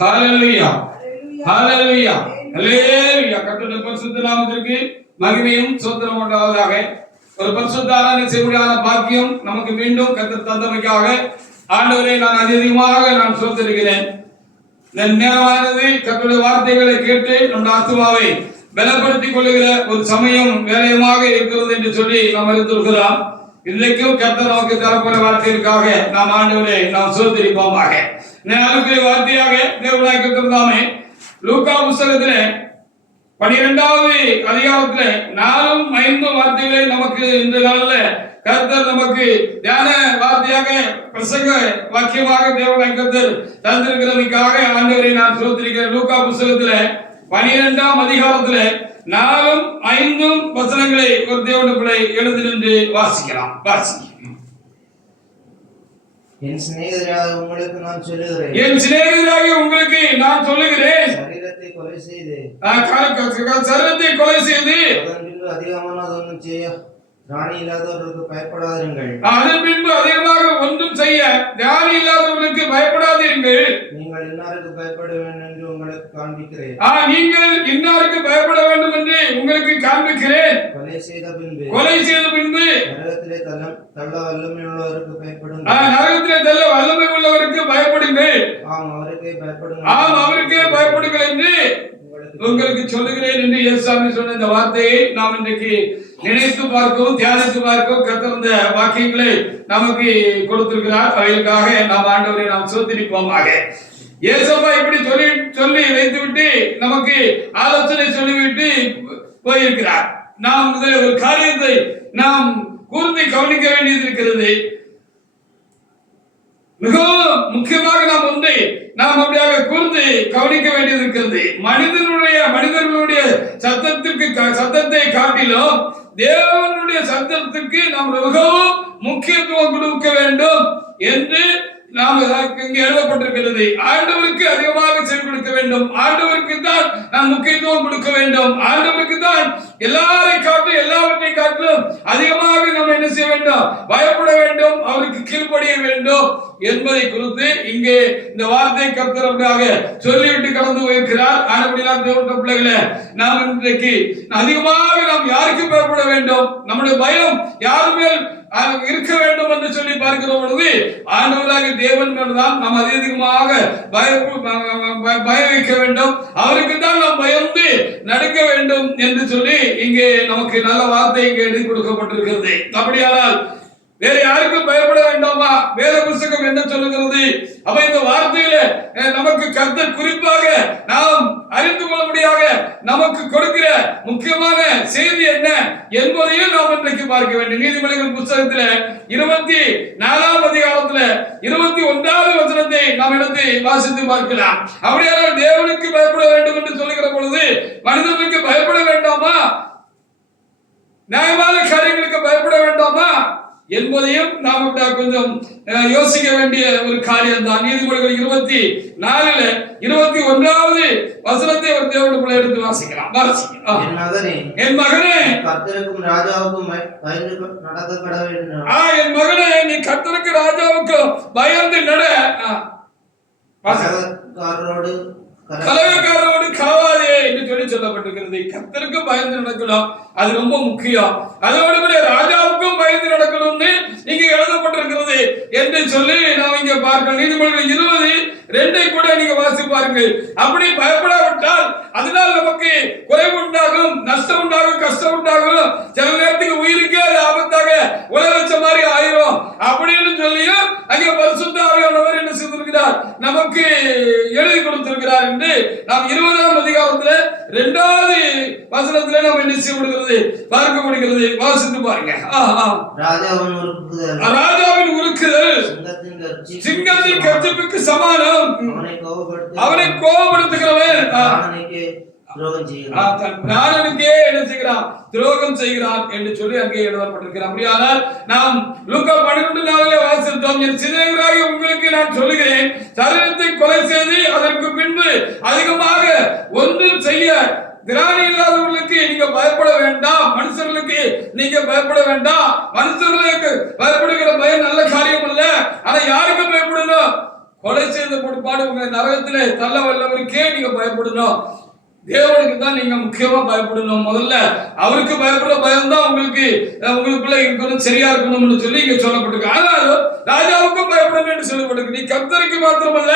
ஹalleluya ஹalleluya ஹalleluya. கர்த்தருடைய பரிசுத்த நாமத்திற்கு மகிமையும் ஸ்தோத்திரம் உண்டாவதாக. ஒரு பரிசுத்த ஆராதனை செய்யும்படியான பாக்கியம் நமக்கு மீண்டும் கர்த்தர் தந்தமைக்காக ஆண்டவரே நான் அதிகமாக ஸ்தோத்திரிக்கிறேன். இந்த நேரமானது கர்த்தருடைய வார்த்தைகளை கேட்டு நம்முடைய ஆத்துமாவை பலப்படுத்திக் கொள்ளுகிற ஒரு சமயம் வேலையமாக இருக்கிறது என்று சொல்லி நாம் அறிந்திருக்கிறோம். இன்றைக்கும் கர்த்தர் நமக்கு தரப்போற வார்த்தைகளுக்காக நாம் ஆண்டவரை நாம் ஸ்தோத்திரிப்போமாக. நாளுக்குரிய வார்த்தையாக தேவனாய் கர்த்தர் தாமே லூக்கா புத்தகத்திலே 12வது அதிகாரத்திலே 4-5 வார்த்தைகளை நமக்கு இந்த நாளில் கர்த்தர் நமக்கு தியான வார்த்தையாக பிரசங்க வாக்கியமாக தேவனாய் கர்த்தர் தந்திருக்கிறதுக்காக ஆண்டவரை நான் ஸ்தோத்திரிக்கிறேன். லூக்கா புத்தகத்திலே 12ஆம் அதிகாரத்திலே 4-5 வசனங்களை ஒரு தேவனுடைய பிள்ளை எழுதி நின்று வாசிக்கலாம். என் சிநேகிதராக உங்களுக்கு நான் சொல்லுகிறேன், சரீரத்தை கொலை செய்து அதன் பின்பு அதிகமானதொன்றும் செய்ய திராணி இல்லாதவர்களுக்கு பயப்படாதீர்கள். அதன் பின்பு அதிகமாக ஒன்றும் செய்ய திராணி இல்லாதவர்களுக்கு பயப்படாதீர்கள். நீங்கள் இன்னாருக்கு பயப்பட வேண்டும் என்று உங்களுக்கு காண்பிக்கிறேன். நீங்கள் இன்னாருக்கு பயப்பட வேண்டும் என்று உங்களுக்கு காண்பிக்கிறேன். கொலை செய்த பின்பு நரகத்திலே தள்ள வல்லமை உள்ளவருக்கு பயப்படுங்கள். நரகத்திலே தள்ள வல்லமை உள்ளவருக்கு பயப்படுங்கள். அவருக்கே பயப்படுங்கள் என்று உங்களுக்கு சொல்லுகிறேன் என்று இயேசுசாமி சொன்ன இந்த வார்த்தையை நாம் இன்றைக்கு நினைத்து பார்க்கவும் தியானித்து பார்க்கவும் கர்த்தர் இந்த வாக்கியங்களை நமக்கு கொடுத்திருக்கிறார். அவைகளுக்காக நாம் ஆண்டவரை நாம் ஸ்தோத்திரிப்போமாக. இயேசுப்பா இப்படி சொல்லி வைத்துவிட்டு நமக்கு ஆலோசனை சொல்லிவிட்டு போயிருக்கிறார். நாம் ஒரு காரியத்தை நாம் கூர்ந்து கவனிக்க வேண்டியது இருக்கிறது. மிகவும் முக்கியமாக நாம் ஒன்றை நாம் அப்படியாக கூர்ந்து கவனிக்க வேண்டியது இருக்கிறது. மனிதர்களுடைய சத்தத்தை காட்டிலும் தேவனுடைய சத்தத்திற்கு நாம் மிகவும் முக்கியத்துவம் கொடுக்க வேண்டும் என்று நாம் இங்கே எழுதப்பட்டிருக்கிறது. ஆண்டவருக்கு அதிகமாக செவி கொடுக்க வேண்டும். ஆண்டவருக்கு தான் நாம் முக்கியத்துவம் கொடுக்க வேண்டும். ஆண்டவருக்கு தான் எல்லாவற்றை காட்டிலும் அதிகமாக நாம் என்ன செய்ய வேண்டும்? பயப்பட வேண்டும். அவருக்கு கீழ்ப்படிய வேண்டும் என்பதை குறித்து இங்கே இந்த வார்த்தை கர்த்தராக சொல்லிவிட்டு கடந்து போயிருக்கிறார். ஆனபடியால் தேவனுடைய பிள்ளைகளே, நாம் இன்றைக்கு அதிகமாக நாம் யாருக்கு பயப்பட வேண்டும்? நம்முடைய பயம் யார் மேல் இருக்க வேண்டும் என்று சொல்லி பார்க்கிற பொழுது ஆண்டவராக தேவன் தான் நாம் அதிகமாக பய வைக்க வேண்டும். அவருக்கு தான் நாம் பயந்து நடக்க வேண்டும் என்று சொல்லி இங்கே நமக்கு நல்ல வார்த்தை இங்கே எழுதி கொடுக்கப்பட்டிருக்கிறது. அப்படியானால் வேற யாருக்கும் பயப்பட வேண்டாமா? வேத புத்தகம் என்ன சொல்லுகிறது? அப்ப இந்த வார்த்தையில நமக்கு கர்த்தர் குறிப்பாக நாம் அறிந்து கொள்ளும்படியாக நமக்கு கொடுக்கிற முக்கியமான செய்தி என்ன என்பதையும் நாம் இன்றைக்கு பார்க்க வேண்டும். நீதிமொழிகள் புத்தகத்துல 24ஆம் அதிகாரத்துல 21வது வசனத்தை நாம் எடுத்து வாசித்து பார்க்கலாம். அப்படியானால் தேவனுக்கு பயப்பட வேண்டும் என்று சொல்லுகிற பொழுது மனிதனுக்கு பயப்பட வேண்டாமா? நியாயமான காரியங்களுக்கு பயப்பட வேண்டாமா என்பதையும் நாம் கொஞ்சம் யோசிக்க வேண்டிய ஒரு காரியம் தான். நீதிமொழிகள் 24ல 21வது வசனத்தை ஒரு தேவனுடைய பிள்ளை எடுத்து வாசிக்கலாம். என் மகனே, கர்த்தருக்கும் ராஜாவுக்கும் பயந்து நடக்கப்பட வேண்டும். என் மகனே, நீ கர்த்தருக்கு ராஜாவுக்கும் பயந்து நட. கலகக்காரரோடு கலவாதே என்று சொல்லப்பட்டிருக்கிறது. கர்த்தருக்கு பயந்து நடக்கணும், அது ரொம்ப முக்கியம். அதோடு கூட ராஜாவுக்கும் பயந்து நடக்கணும்னு இங்க எழுதப்பட்டிருக்கிறது என்று சொல்லி நாம் இங்க பார்க்கணும். நீதிமொழிகள் 20:2 கூட நீங்க வாசி பாருங்கள். அப்படி பயப்படாவிட்டால் அதனால் நமக்கு குறைவு உண்டாகும், நஷ்டம் உண்டாகும், கஷ்டம் உண்டாகும். சில நேரத்துக்கு உயிருக்கே அது ஆபத்தாக உலக வச்ச மாதிரி ஆயிரும் அப்படின்னு சொல்லியும் அங்கே பரிசுத்த ஆவியானவர் என்ன செய்திருக்கிறார்? நமக்கு எழுதி கொடுத்திருக்கிறார் என்று நாம் 20ஆம் அதிகாரத்துல 2வது வசனத்துல நாம் என்ன செய்ய முடிகிறது? பார்க்க முடிகிறது. வாசித்து பாருங்க. ராஜாவின் உருக்குதல் சிங்கத்தின் கர்ஜிப்புக்கு சமானம். அவனை கோபப்படுத்துகிறவன் பிராணனுக்கே என்ன செய்கிறான்? துரோகம் செய்கிறான் என்று சொல்லி அங்கே எழுதப்பட்டிருக்கிறார். அப்படியானால் நாம் லூக்கா 12:4 வாசித்தோம். என் சிநேகிதராகிய உங்களுக்கு நான் சொல்லுகிறேன், சரீரத்தை கொலை செய்து அதற்கு பின்பு அதிகமாக ஒன்றும் செய்ய திராணி இல்லாதவர்களுக்கு நீங்க பயப்பட வேண்டாம். மனுஷர்களுக்கு நீங்க பயப்பட வேண்டாம். மனுஷர்களுக்கு பயப்படுகிற பயம் நல்ல காரியம் அல்ல. ஆனா யாருக்கு பயப்படணும்? கொலை செய்த பிற்பாடு உங்க நரகத்திலே தள்ள வல்லவருக்கே நீங்க பயப்படணும். தேவனுக்கு தான் நீங்க முக்கியமா பயப்படணும். முதல்ல அவருக்கு பயப்படுற பயம் தான் உங்களுக்குள்ள இருக்கணும், சரியா இருக்கணும்னு சொல்லி இங்க சொல்லப்பட்டிருக்கு. ஆனாலும் ராஜாவுக்கும் பயப்படணும் என்று சொல்லப்பட்டிருக்கு. நீ கர்த்தருக்கு மாத்திரமல்ல,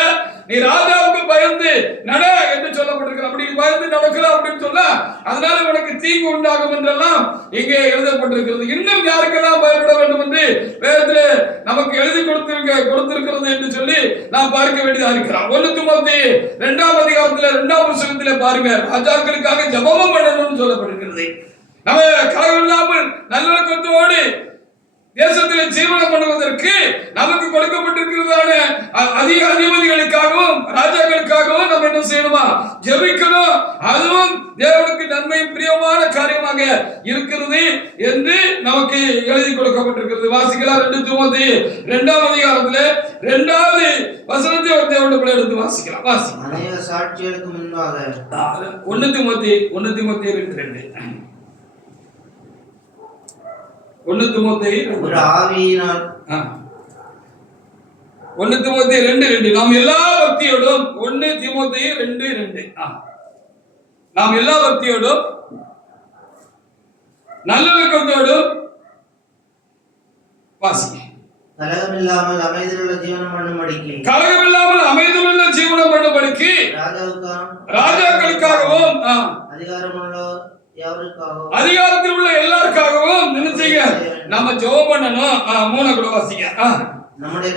நீ ராஜாவுக்கு பயந்து நட என்று சொல்லப்பட்டிருக்கு. அப்படி பயந்து நடக்கிற அப்படின்னு சொன்னா அதனால உனக்கு தீங்கு உண்டாகும் என்றெல்லாம் இங்கே எழுதப்பட்டிருக்கிறது. இன்னும் யாருக்கெல்லாம் பயப்பட வேண்டும் என்று வேதத்திலே நமக்கு எழுதி கொடுத்திருக்கிறது என்று சொல்லி நாம் பார்க்க வேண்டியதா இருக்கிறோம். 1 தீமோத்தேயு 2ஆம் அதிகாரத்தில் 2ஆம் வசனத்திலே பாருங்க, ராஜாக்களுக்காக ஜெபம் பண்ணணும்னு சொல்லப்பட்டிருக்கிறது. நம்ம கலகமில்லாமல் நல்லொழுக்கத்தோடு தேசத்திலே ஜீவனம் பண்ணுவதற்கு நமக்கு கொடுக்கப்பட்டிருக்கிறதான அதிபதிகளுக்காகவும் ராஜாக்களுக்காகவும் நம்ம என்ன செய்யணுமா? ஜெபிக்கணும். அதுவும் தேவனுக்கு நன்மை பிரியமான காரியமாக இருக்கிறது என்று நமக்கு எழுதி கொடுக்கப்பட்டிருக்கிறது. வாசிக்கலாம். 2 தீமோத்தேயு 2ஆம் அதிகாரத்திலே 2வது வசனத்தை தேவனுடைய எடுத்து வாசிக்கலாம். வாசிக்கலாம். அநேக சாட்சிகளுக்கு முன்பாக 1 தீமோத்தேயு 2:2 1 தீமோத்தேயு ஒரு ஆவியினால் 1 தீமோத்தேயு 2:2 நாம் எல்லா பக்தியோடும் 1 தீமோத்தேயு 2:2 நாம் எல்லா பக்தியோடும் நல்லொழுக்கத்தோடும் வாசி. கலகமில்லாமல் அமைதியுள்ள ஜீவனம் பண்ணும்படிக்கு ராஜாக்களுக்காகவும் அதிகாரத்தில் உள்ள எல்லாருக்காகவும் நினைச்சீங்க நம்ம ஜெபம் பண்ணணும். 3 கூட வாசிங்க. நம்முடைய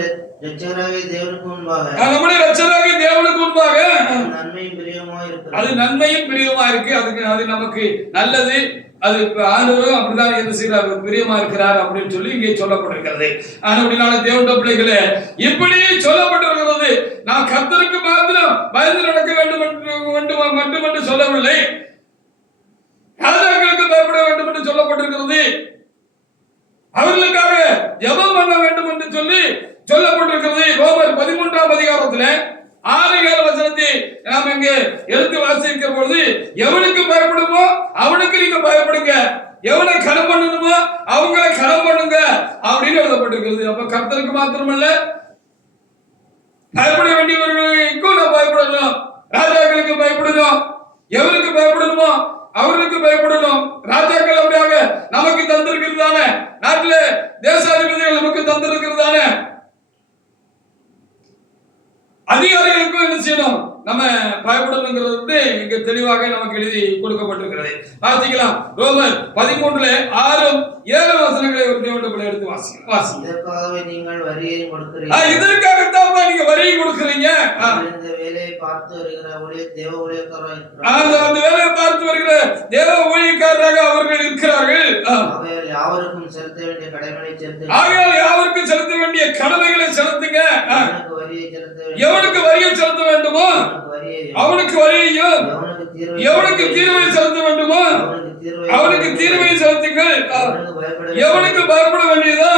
இரட்சகராகிய தேவனுக்கு முன்பாக நன்மையும் பிரியமா இருக்கு. அது நன்மையும் பிரியமா இருக்கு. அது நமக்கு நல்லது. அது ஆண்டவரும் அப்படிதான் என்ன செய்யறாரு, பிரியமா இருக்கிறார் அப்படின்னு சொல்லி இங்கே சொல்லப்பட்டிருக்கிறது. அப்படினால தேவனுடைய பிள்ளைகளே, இப்படி சொல்லப்பட்டிருக்கிறது. நான் கர்த்தருக்கு மாத்திரம் பயந்து நடக்க வேண்டும் மட்டும் சொல்லவில்லை, ராஜாக்களுக்கு பயப்பட வேண்டும் என்று சொல்லப்பட்டிருக்கிறது. அவர்களுக்காக ஜெபம் பண்ண வேண்டும் என்று சொல்லி சொல்லப்பட்டிருக்கிறது. ரோமர் 13ஆம் அதிகாரத்தில் 6-7 வசனத்தை நாம் இங்கே எடுத்து வாசிக்கிற பொழுது, எவனுக்கு பயப்படுமோ அவனுக்கு நீங்க பயப்படுங்க, எவனை கனம் பண்ணணுமோ அவங்களை கனம் பண்ணுங்க அப்படின்னு எழுதப்பட்டிருக்கிறது. அப்ப கர்த்தருக்கு மாத்திரமல்ல, பயப்பட வேண்டியவர்களுக்கும் நான் பயப்படணும், ராஜாக்களுக்கு பயப்படணும், எவனுக்கு பயப்படணுமோ அவர்களுக்கு பயப்படணும். ராஜாக்கள் அப்படியாக நமக்கு தந்திருக்கிறதான நாட்டில தேசாதிபதிகள் நமக்கு தந்திருக்கிறதான அதிகாரிகளுக்கும் என்ன செய்யணும், நம்ம பயப்படணுங்கிறது இங்க தெளிவாக நமக்கு எழுதி கொடுக்கப்பட்டிருக்கிறது. வாசிக்கலாம். ரோமர் 13:6-7 வசனங்களை ஒரு தேவனுடைய எடுத்து வாசிங்க. இதற்காகவே நீங்கள் வரியை கொடுக்கிறீங்க. இதற்காகத்தான் நீங்க வரியை கொடுக்கிறீங்க. இந்த வேலையை பார்த்து வருகிற தேவ ஊழியக்காரராக இருக்கிறார்கள். அந்த வேலையை பார்த்து வருகிற தேவ ஊழியக்காரராக அவர்கள் இருக்கிறார்கள். ஆகையால் யாவருக்கும் செலுத்த வேண்டிய கடமைகளை செலுத்துங்க. வரியை செலுத்த எவனுக்கு வரியை செலுத்த வேண்டுமோ அவனுக்கு வரியையும், எவனுக்கு தீர்வை செலுத்த வேண்டுமோ அவனுக்கு தீர்வை செலுத்துங்கள். எவனுக்கு பயப்பட வேண்டியதோ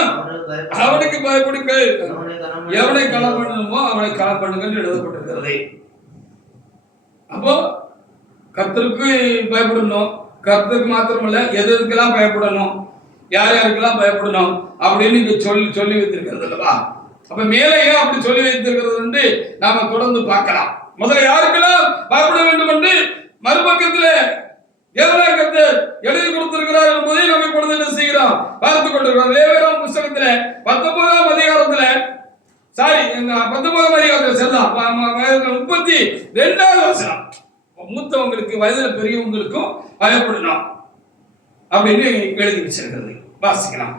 அவனுக்கு பயப்படுங்கள். எவனை கனம் பண்ணணுமோ அவனை கனம் பண்ணுங்கள் எழுதப்பட்டிருக்கிறது. அப்போ கர்த்தருக்கு பயப்படணும். கர்த்தருக்கு மாத்திரமல்ல, எதுக்கெல்லாம் பயப்படணும், யார் யாருக்கெல்லாம் பயப்படணும் அப்படின்னு இங்க சொல்லி வைத்திருக்கிறது அல்லவா? அப்ப மேலே ஏன் அப்படி சொல்லி வைத்திருக்கிறது நாம தொடர்ந்து பார்க்கலாம். முதல்ல யாருக்கெல்லாம் பயப்பட வேண்டும் என்று மறுபக்கத்தில் தேவனாகத்தை எழுதி கொடுத்திருக்கிறார் என்பதை நம்ம இப்பொழுது என்ன செய்கிறோம், பார்த்துக் கொண்டிருக்கிறோம். லேவியராம் புஸ்தகத்துல 19ஆம் அதிகாரத்தில் 19ஆம் அதிகாரத்தில் செல்லாம் 32வது வசனம், மூத்தவங்களுக்கு வயதுல பெரியவங்களுக்கும் பயப்படணும் அப்படின்னு எழுதி வச்சிருக்கிறது. வாசிக்கலாம்.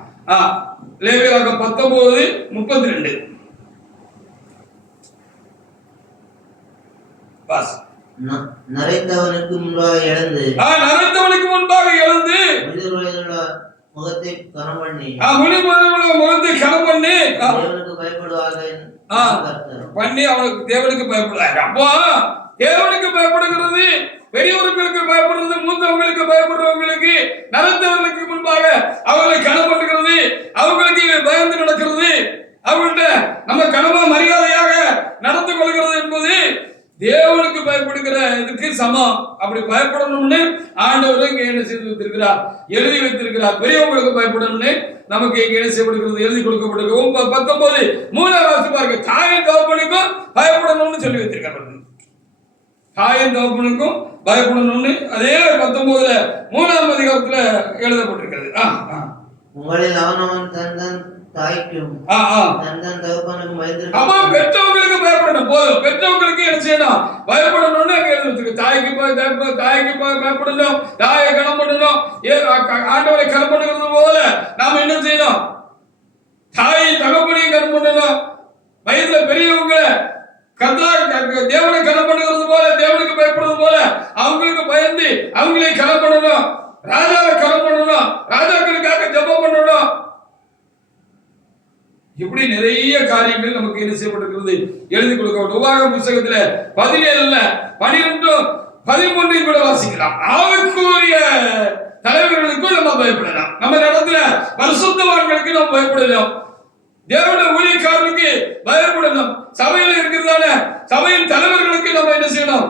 லேவியராகம் 19:32 நரைத்தவனுக்கு முன்பாக எழுந்து முகத்தை கனம் பண்ணி அவனுக்கு தேவனுக்கு பயப்படுவாங்க. அப்போ தேவனுக்கு பயப்படுகிறது, பெரியவர்களுக்கு பயப்படுறது, மூத்தவங்களுக்கு பயப்படுறவங்களுக்கு, நரத்தவர்களுக்கு முன்பாக அவர்களை கனம் பண்ணுகிறது, அவங்களுக்கு பயந்து நடக்கிறது, அவங்கள்ட்ட நம்ம கனமா மரியாதையாக நடந்து கொள்கிறது என்பது தேவனுக்கு பயப்படுகிற இதுக்கு சமம். அப்படி பயப்படணும்னு ஆண்டவர் இங்க என்ன செய்து வைத்திருக்கிறார், எழுதி வைத்திருக்கிறார். பெரியவங்களுக்கு பயப்படணும்னு நமக்கு இங்க என்ன செய்யப்படுகிறது, எழுதி கொடுக்கப்பட்டிருக்கு. 19 3 வாசி பாருங்க. தாயின் தகப்பனுக்கும் பயப்படணும்னு சொல்லி வைத்திருக்கிறார். தாயின் தகப்பனுக்கும் பயப்படணும்னு அதே 19 3ஆம் அதிகாரத்துல எழுதப்பட்டிருக்கிறது. உங்களில் அவனவன் தன் தாய்க்கும் தன் தகப்பனுக்கும் பயந்திருக்க. அப்ப பெற்றவங்களுக்கு பயப்படணும். போதும், பெற்றவங்களுக்கு என்ன செய்யணும், பயப்படணும்னு அங்க எழுதிருக்கு. தாய்க்கு பயப்படணும், தாயை கனம் பண்ணணும். ஆண்டவரை கனம் பண்ணுகிறது போல நாம என்ன செய்யணும், தாயை தகப்பனையும் கனம் பண்ணணும். வயதுல பெரியவங்க தேவனை கனம் பண்ணுகிறது போல, தேவனுக்கு பயப்படுறது போல அவங்களுக்கு பயந்து அவங்களே கனம் பண்ணணும். ராஜாவை கனம் பண்ணணும், ராஜாக்களுக்காக ஜெபம் பண்ணணும். இப்படி நிறைய காரியங்கள் நமக்கு என்ன செய்யப்பட்டிருக்கிறது, எழுதி கொடுக்கப்பட்ட உபாகம புத்தகத்துல 17 12 13 கூட வாசிக்கலாம். ஆவிக்குரிய தலைவர்களுக்கும் நம்ம பயப்படலாம். நம்ம இடத்துல பரிசுத்தவான்களுக்கு நம்ம பயப்படலாம். தேவனுடைய ஊழியக்காரர்களுக்கு பயப்படணும். சபையில இருக்கிறதான சபையின் தலைவர்களுக்கு நம்ம என்ன செய்யணும்,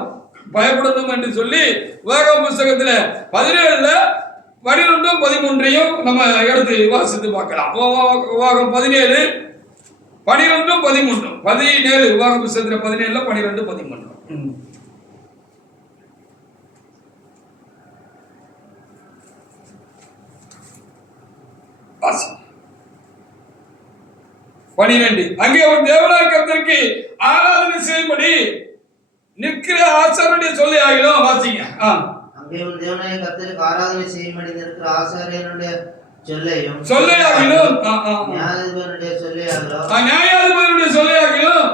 பயப்படணும் என்று சொல்லி உபாகம புத்தகத்துல 17 12 13 நம்ம எடுத்து வாசித்து பார்க்கலாம். உபாகமம் 17 12 13 17 உபாகம புத்தகத்துல 17 12 13 வாசி 12. அங்கே அவன் தேவனாய கர்த்தருக்கு ஆராதனை செய்யும்படி நிற்கிற ஆசாரியனுடைய சொல்லி ஆகிலும் வாசிங்க. அங்கே உன் தேவனாய கர்த்தருக்கு ஆராதனை செய்யும்படி நிற்கிற ஆசாரியனுடைய சொல்லையும் நியாயாதிபதியுடைய சொல்லையாகிலும்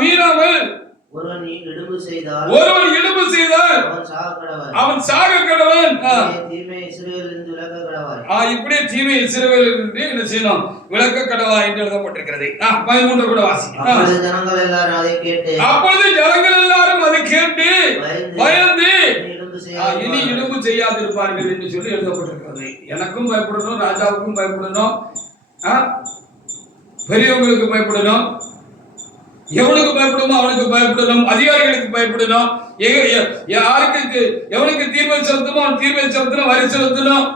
மீறாமல் ஒருவன் இடும்பு செய்தால் அவன் சாக கடவன். தீமை இஸ்ரவேலிலிருந்து விலக்க கடவாய். இப்படியே தீமை இஸ்ரவேலிலிருந்து என்ன செய்யணும், விலக்க கடவாய் என்று எழுதப்பட்டிருக்கிறது. 13 கூட வாசிங்க. அப்பொழுது ஜனங்கள் எல்லாரும் அதை கேட்டு பயந்து இனி இடும்பு செய்யாதிருப்பார்கள் என்று சொல்லி எழுதப்பட்டிருக்கிறது. எனக்கும் பயப்படணும், ராஜாவுக்கும் பயப்படணும், பெரியவங்களுக்கு பயப்படணும், எவனுக்கு பயப்படணும் அவனுக்கு பயப்படணும், அதிகாரிகளுக்கு பயப்படணும். யாருக்கு எவனுக்கு தீர்வை செலுத்தணும் அவன் தீர்வை செலுத்தணும், வரி செலுத்தணும்.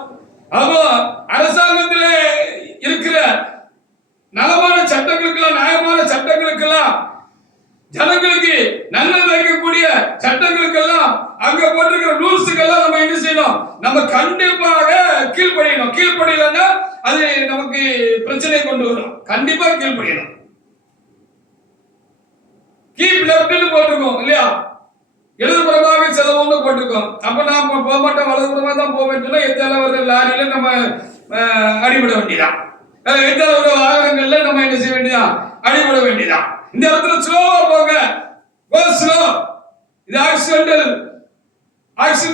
அப்போ அரசாங்கத்திலே இருக்கிற நலமான சட்டங்களுக்கெல்லாம், நியாயமான சட்டங்களுக்கெல்லாம், ஜனங்களுக்கு நல்லது வைக்கக்கூடிய சட்டங்களுக்கெல்லாம், அங்க போட்டிருக்கிற ரூல்ஸுக்கெல்லாம் நம்ம என்ன செய்யணும், நம்ம கண்டிப்பாக கீழ்ப்படியணும். கீழ்ப்படியலன்னா அது நமக்கு பிரச்சனை கொண்டு வரும். கண்டிப்பா கீழ்ப்படியணும். கீப் லெஃப்ட்னு போட்டிருக்கோம் இல்லையா, இடதுபுறமாக செலவுன்னு போட்டிருக்கோம். அப்ப நான் போக மாட்டேன், வலதுபுறமா தான் போவேன்னு சொன்னா எத்தால வர லாரியில நம்ம அடிபட வேண்டியதான். எத்தால வர வாகனங்கள்ல நம்ம என்ன செய்ய வேண்டியதான், அடிபட வேண்டியதான். இந்த இடத்துல ஸ்லோவா போங்க, கோ ஸ்லோ. இது ஆக்சிடென்ட்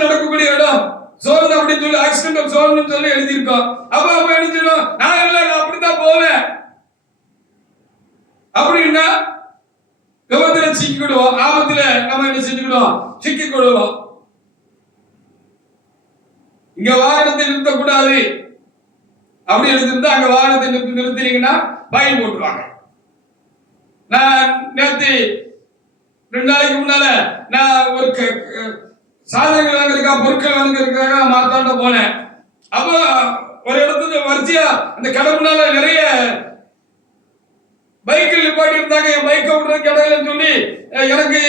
நடக்கக்கூடிய இடம், சோன் அப்படின்னு சொல்லி ஆக்சிடென்ட் சோன் சொல்லி எழுதியிருக்கோம். அப்ப என்ன செய்யணும், நான் இல்லை நான் அப்படித்தான் போவேன் அப்படின்னா விபத்துல சிக்கிக்கிடுவோம், ஆபத்துல நம்ம என்ன செஞ்சுக்கிடுவோம், சிக்கிக்கிடுவோம். இங்க வாகனத்தை நிறுத்தக்கூடாது அப்படி எடுத்திருந்தா அங்க வாகனத்தை நிறுத்தினீங்கன்னா ஃபைன் போட்டுருவாங்க. நான் நேற்று 2 நாளைக்கு முன்னால நான் ஒரு சாதனங்கள் வாங்குறதுக்காக, பொருட்கள் வாங்குறதுக்காக மாத்தாண்ட போனேன். அப்போ ஒரு இடத்துல வரிசையா அந்த கடை முன்னால நிறைய பைக்கில் நிப்பாட்டி இருந்தாங்க. என் பைக்கை விடுறதுக்கு இடையிலன்னு சொல்லி எனக்கு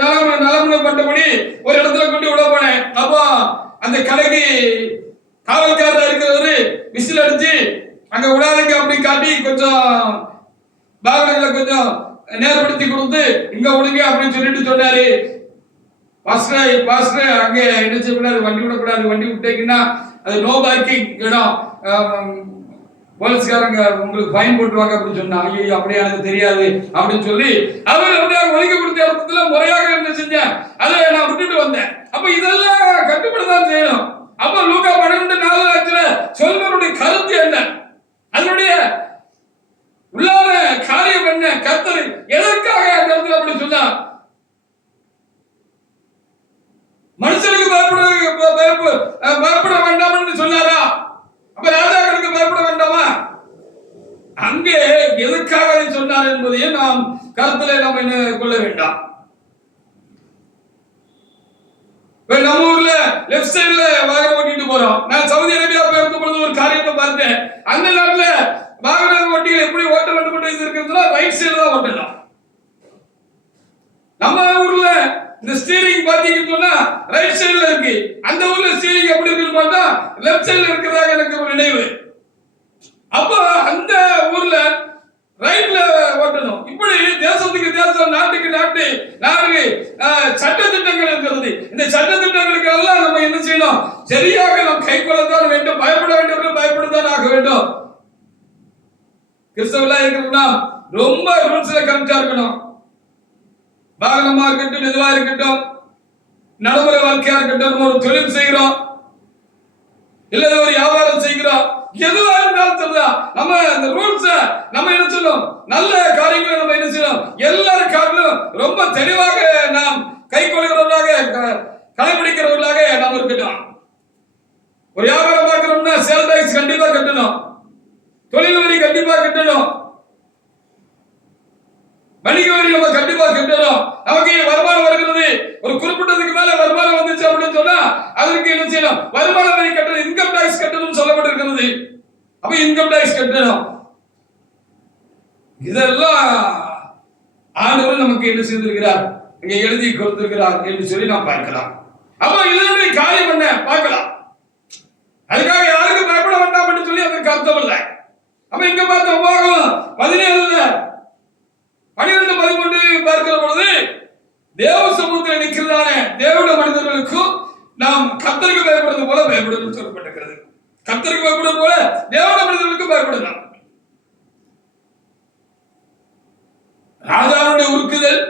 நலமுறைப்பட்டபடி ஒரு இடத்துல கொண்டு விட போனேன். அப்போ அந்த கடைக்கு காவல்காரர் இருக்கிறவரு விசில் அடிச்சு அங்க விடாதீங்க அப்படி காட்டி கொஞ்சம் வாகனங்களை கொஞ்சம் நேர்படுத்தி கொடுத்து இங்க விடுங்க அப்படின்னு சொல்லிட்டு சொன்னாரு. பாஸ்டர் அங்க என்ன செய்யக்கூடாது, வண்டி விடக்கூடாது, வண்டி விட்டீங்கன்னா அது நோ பார்க்கிங் இடம், போலீஸ்காரங்க உங்களுக்கு ஃபைன் போட்டுருவாங்க அப்படின்னு சொன்னா, ஐயோ அப்படியே எனக்கு தெரியாது அப்படின்னு சொல்லி அவர் அப்படியே ஒதுக்கி கொடுத்த இடத்துல முறையாக என்ன செஞ்சேன், அதை நான் விட்டுட்டு வந்தேன். அப்ப இதெல்லாம் கட்டுப்படதான் செய்யணும். அப்ப லூக்கா 12:4 சொல்வனுடைய கருத்து என்ன, அதனுடைய உள்ளார காரியம் என்ன, கர்த்தர் எதற்காக அந்த இடத்துல அப்படி சொன்னா, மனுஷனுக்கு பயப்பட வேண்டாம் என்று சொன்னாரா? அப்ப ராஜாக்களுக்கு பயப்பட வேண்டாமா? அங்கே எதற்காக சொன்னார் என்பதையும் நாம் கருத்துல நாம் என்ன கொள்ள வேண்டாம். லெஃப்ட் சைடுல வாகனம் ஓட்டிட்டு போறோம். நான் சவுதி அரேபியா போயிருக்கும் பொழுது ஒரு காரியத்தை பார்த்தேன். அந்த நாட்டுல வாகன ஓட்டிகள் எப்படி ஓட்ட வேண்டும் என்று இருக்கிறதுனா ரைட் சைடு தான் ஓட்டணும். நம்ம ஊர்ல இந்த ஸ்டீரிங் பாத்தீங்கன்னு சொன்னா ரைட் சைடுல இருக்கு. அந்த ஊர்ல ஸ்டீரிங் எப்படி இருக்குன்னு பார்த்தா லெஃப்ட் சைடுல இருக்கிறதாக எனக்கு ஒரு நினைவு. அப்ப அந்த ஊர்ல ரைட்ல ஓட்டணும். இப்படி தேசத்துக்கு தேசம், நாட்டுக்கு நாட்டு, நாடு சட்ட திட்டங்கள் இருக்கிறது. இந்த சட்ட திட்டங்களுக்கு எல்லாம் நம்ம என்ன செய்யணும்? சரியாக நாம் கை கொள்ளத்தான் வேண்டும். பயப்பட வேண்டியவர்கள் பயப்படத்தான் ஆக வேண்டும். கிறிஸ்தவர்களா இருக்கணும்னா ரொம்ப ரூல்ஸ்ல கரெக்டா இருக்கணும். வாகனமா இருக்கட்டும், எதுவா இருக்கட்டும், நடைமுறை வாழ்க்கையா இருக்கட்டும், ஒரு தொழில் செய்கிறோம் இல்ல ஒரு வியாபாரம் செய்கிறோம், எதுவா இருந்தாலும் சரிதா, நம்ம இந்த ரூல்ஸ் நம்ம என்ன சொல்லணும்? நல்ல காரியங்களை நம்ம என்ன செய்யணும்? எல்லாரும் காட்டிலும் ரொம்ப தெளிவாக நாம் கை கொள்கிறவர்களாக கடைபிடிக்கிறவர்களாக நாம் இருக்கட்டும். ஒரு வியாபாரம் பார்க்கிறோம்னா சேல் டாக்ஸ் கண்டிப்பா கட்டணும், தொழில் வரி கண்டிப்பா கட்டணும், வணிக வரி நம்ம கண்டிப்பா கட்டணும். நமக்கு வருமானம் வருகிறது, ஒரு குறிப்பிட்டதுக்கு மேல வருமானம் வந்துச்சு அப்படின்னு சொன்னா அதற்கு என்ன செய்யணும்? வருமான வரி கட்டணும், இன்கம் டாக்ஸ் கட்டணும் சொல்லப்பட்டிருக்கிறது. அப்ப இன்கம் டாக்ஸ் கட்டணும். இதெல்லாம் ஆண்டவர் நமக்கு என்ன செய்திருக்கிறார்? இங்க எழுதி கொடுத்திருக்கிறார் என்று சொல்லி நாம் பார்க்கலாம். அப்ப இதனுடைய காரியம் என்ன பார்க்கலாம். அதுக்காக யாருக்கும் பயப்பட வேண்டாம் என்று சொல்லி அதற்கு அர்த்தம் இல்லை. அப்ப இங்க பார்த்த உபாகமம் 17 12 13 பார்க்கிற பொழுது தேவ சமூகத்தில் நிற்கிறதான தேவனுடைய மனிதர்களுக்கும் நாம் கர்த்தருக்கு பயப்படுறது போல பயப்படணும் சொல்லப்பட்டிருக்கிறது. கர்த்தருக்கு பயப்படுவது போல தேவனுடைய மனிதர்களுக்கு பயப்படலாம். ராஜாவுடைய உருக்குதல்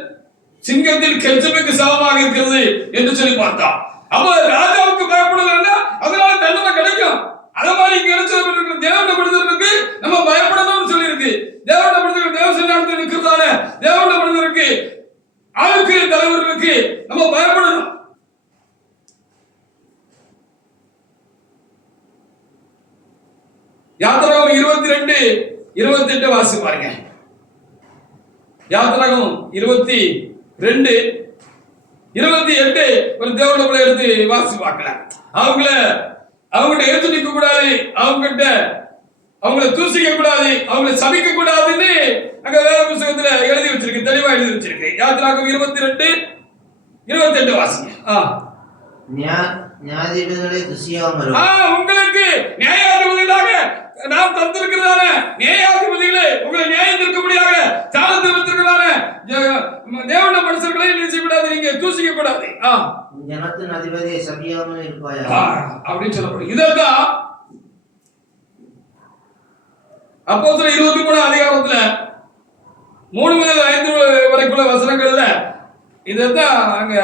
சிங்கத்தில் கெச்சப்புக்கு சமமாக இருக்கிறது என்று சொல்லி பார்த்தோம். அப்ப ராஜாவுக்கு பயப்படலன்னா அதனால தண்டனை கிடைக்கும். அத மாதிரி இங்க எழுச்சப்பட்டிருக்கிற தேவனுடைய மனிதர்களுக்கு நம்ம பயப்படணும்னு சொல்லி இருக்கு. தேவனுடைய மனிதர்கள் தேவ சன்னிதானத்தில் நிற்கிறதான தேவனுடைய மனிதருக்கு ஆளுக்குரிய தலைவர்களுக்கு நம்ம பயப்படணும். யாத்திராகம் 22:28 வாசி பாருங்க. யாத்திராகம் 22:28 ஒரு தேவனுடைய பிள்ளை எடுத்து வாசி பார்க்கலாம். அவங்கள்ட்ட எடுத்து நிற்க கூடாது, அவங்கள தூசிக்க கூடாது, அவங்கள சபிக்க கூடாதுன்னு அங்க வேத புத்தகத்துல எழுதி வச்சிருக்கு, தெளிவா எழுதி வச்சிருக்கு. யாத்திராகம் 22:28 வாசிங்க. நியாயாதிபதிகளை துசியாமலும் உங்களுக்கு நியாயாதிபதிகளாக நாம் தந்திருக்கிறதான நியாயாதிபதிகளை உங்களை நியாயம் தீர்க்கும்படியாக சாலத்தில் வைத்திருக்கிறதான தேவனுடைய மனுஷர்களை நினைச்சக்கூடாது, நீங்க தூசிக்க கூடாது. ஜனத்தின் அதிபதியை சபியாமல் இருப்பாயா அப்படின்னு சொல்லப்படும். இதற்காக அப்போஸ்தலர் 23 அதிகாரத்துல 3 முதல் 5 வரைக்குள்ள வசனங்கள்ல இதைத்தான் அங்க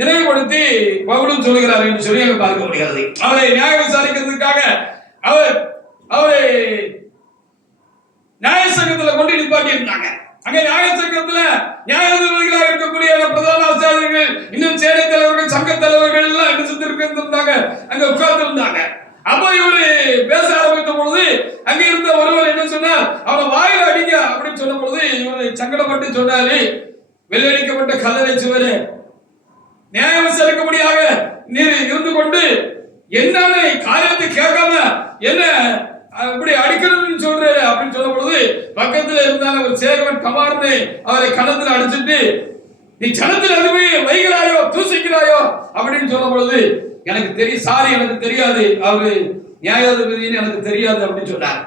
நினைவுபடுத்தி பவுலும் சொல்லுகிறார் என்று சொல்லி அங்க பார்க்க முடியாது. அவரை நியாய விசாரிக்கிறதுக்காக அவரை நியாய சங்கத்துல கொண்டு நிப்பாட்டி இருந்தாங்க. அங்க நியாய சங்கத்துல நியாயாதிபதிகளாக இருக்கக்கூடிய பிரதான ஆசாரியர்கள், இன்னும் சேனை தலைவர்கள், சங்க தலைவர்கள் எல்லாம் என்ன செஞ்சிருந்தாங்க, அங்க உட்கார்ந்து இருந்தாங்க. அப்ப இவரு பேச ஆரம்பித்த பொழுது அங்க இருந்த ஒருவர் என்ன சொன்னார்? அவனை வாயில அடிங்க அப்படின்னு சொன்ன பொழுது இவரு சங்கடப்பட்டு சொன்னாரு, வெள்ளடிக்கப்பட்ட கல்லறை சுவரே, நியாயம் விசாரிக்கும்படியாக நீர் இருந்து கொண்டு என்னன்னு காரியத்தை கேட்காம என்ன இப்படி அடிக்கணும்னு சொல்றாரு அப்படின்னு சொல்லும் பொழுது பக்கத்துல இருந்தாலும் ஒரு சேகவன் கமார்னு அவரை கணத்துல அடிச்சுட்டு, நீ ஜனத்தில் அதுவே வைகிறாயோ தூசிக்கிறாயோ அப்படின்னு சொல்லும் பொழுது எனக்கு தெரியும், சாரி எனக்கு தெரியாது, அவரு நியாயாதிபதினு எனக்கு தெரியாது அப்படின்னு சொன்னார்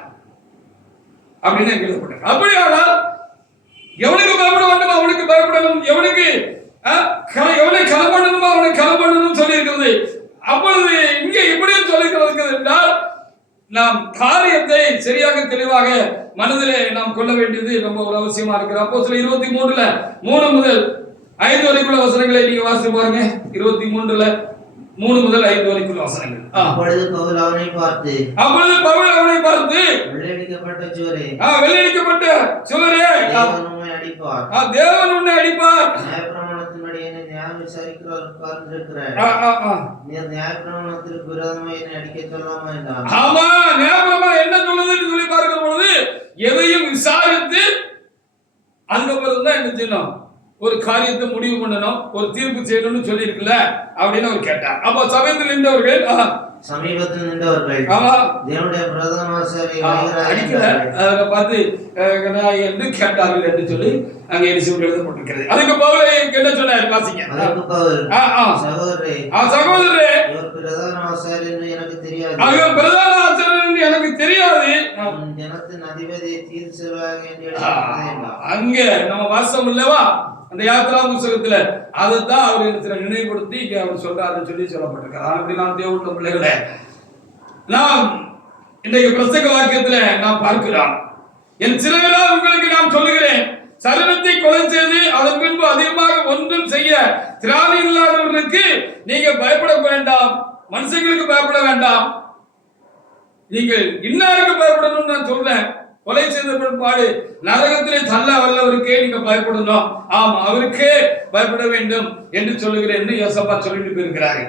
அப்படின்னு கேள்விப்பட்டேன். அப்படியானால் எவனுக்கு பயப்பட வேண்டுமோ அவனுக்கு பயப்படணும், எவனை களம் பண்ணணுமோ அவனை களம் பண்ணணும் சொல்லி இருக்கிறது. அப்பொழுது இங்கே இப்படியும் சொல்லிக்கிறது என்றால் நாம் காரியத்தை சரியாக தெளிவாக மனதிலே நாம் கொள்ள வேண்டியது ரொம்ப ஒரு அவசியமா இருக்கிறது. அப்போஸ்தலர் 23 3 முதல் 5 வரைக்குள்ள வசனங்களை நீங்க வாசித்து பாருங்க. 23 3 முதல் 5 வரைக்குள்ள வசனங்கள். அப்பொழுது பவுல் அவனை பார்த்து வெள்ளையடிக்கப்பட்ட சுவரே, வெள்ளையடிக்கப்பட்ட சுவரே, தேவன் உம்மை அடிப்பார், தேவன் உன்னை அடிப்பார். நியாயப்பிரமாணத்தின்படி என்னை நியாயம் விசாரிக்கிறவர் உட்கார்ந்திருக்கிறார், நீர் நியாயப்பிரமாணத்திற்கு விரோதமாக என்னை அடிக்க சொல்லாமா என்றார். ஆமா, நியாயப்பிரமாணம் என்ன சொல்லுதுன்னு சொல்லி பார்க்கிற பொழுது எதையும் விசாரித்து அதுக்கப்புறம் தான் என்ன செய்யணும்? ஒரு காரியத்தை முடிவு பண்ணணும், ஒரு தீர்ப்பு செய்யணும்னு சொல்லி இருக்குல்ல அப்படின்னு அவர் கேட்டார். அப்போ சமயத்தில் நின்றவர்கள் சமீபத்தில் நின்றவர்கள் தேவனுடைய பிரதான ஆசாரியர் அடிக்கல அதை பார்த்து என்று கேட்டார்கள் என்று சொல்லி அங்கே எழுதப்பட்டிருக்கிறது. அதுக்கு பவுல் என்ன சொன்னார் வாசிங்க. சகோதரரே பிரதான ஆசாரியர் எனக்கு தெரியாது, பிரதான ஆசாரியர் எனக்கு தெரியாது, ஜனத்தின் அதிபதியை தீர்த்து அங்க நம்ம வாசம் இல்லவா அந்த யாத்ரா புத்தகத்துல அதைத்தான் அவர் நினைவுபடுத்தி இங்க அவர் சொல்றாருன்னு சொல்லி சொல்லப்பட்டிருக்காரு. அப்படி நான் தேவனுடைய பிள்ளைகளே, நாம் இன்றைக்கு பிரசங்க வாக்கியத்துல நாம் பார்க்கிறோம், என் சிறையிலால் உங்களுக்கு நான் சொல்லுகிறேன், சரீரத்தை கொலை செய்து அதன் பின்பு அதிகமாக ஒன்றும் செய்ய திராணி இல்லாதவர்களுக்கு நீங்க பயப்பட வேண்டாம், மனுஷங்களுக்கு பயப்பட வேண்டாம், நீங்கள் இன்னாருக்கு பயப்படணும்னு நான் சொல்றேன். கொலை செய்த பிற்பாடு நரகத்திலே தள்ள வல்லவருக்கே நீங்க பயப்படணும், ஆமா அவருக்கே பயப்பட வேண்டும் என்று சொல்லுகிறேன் யோசப்பா சொல்லிட்டு போயிருக்கிறாரு.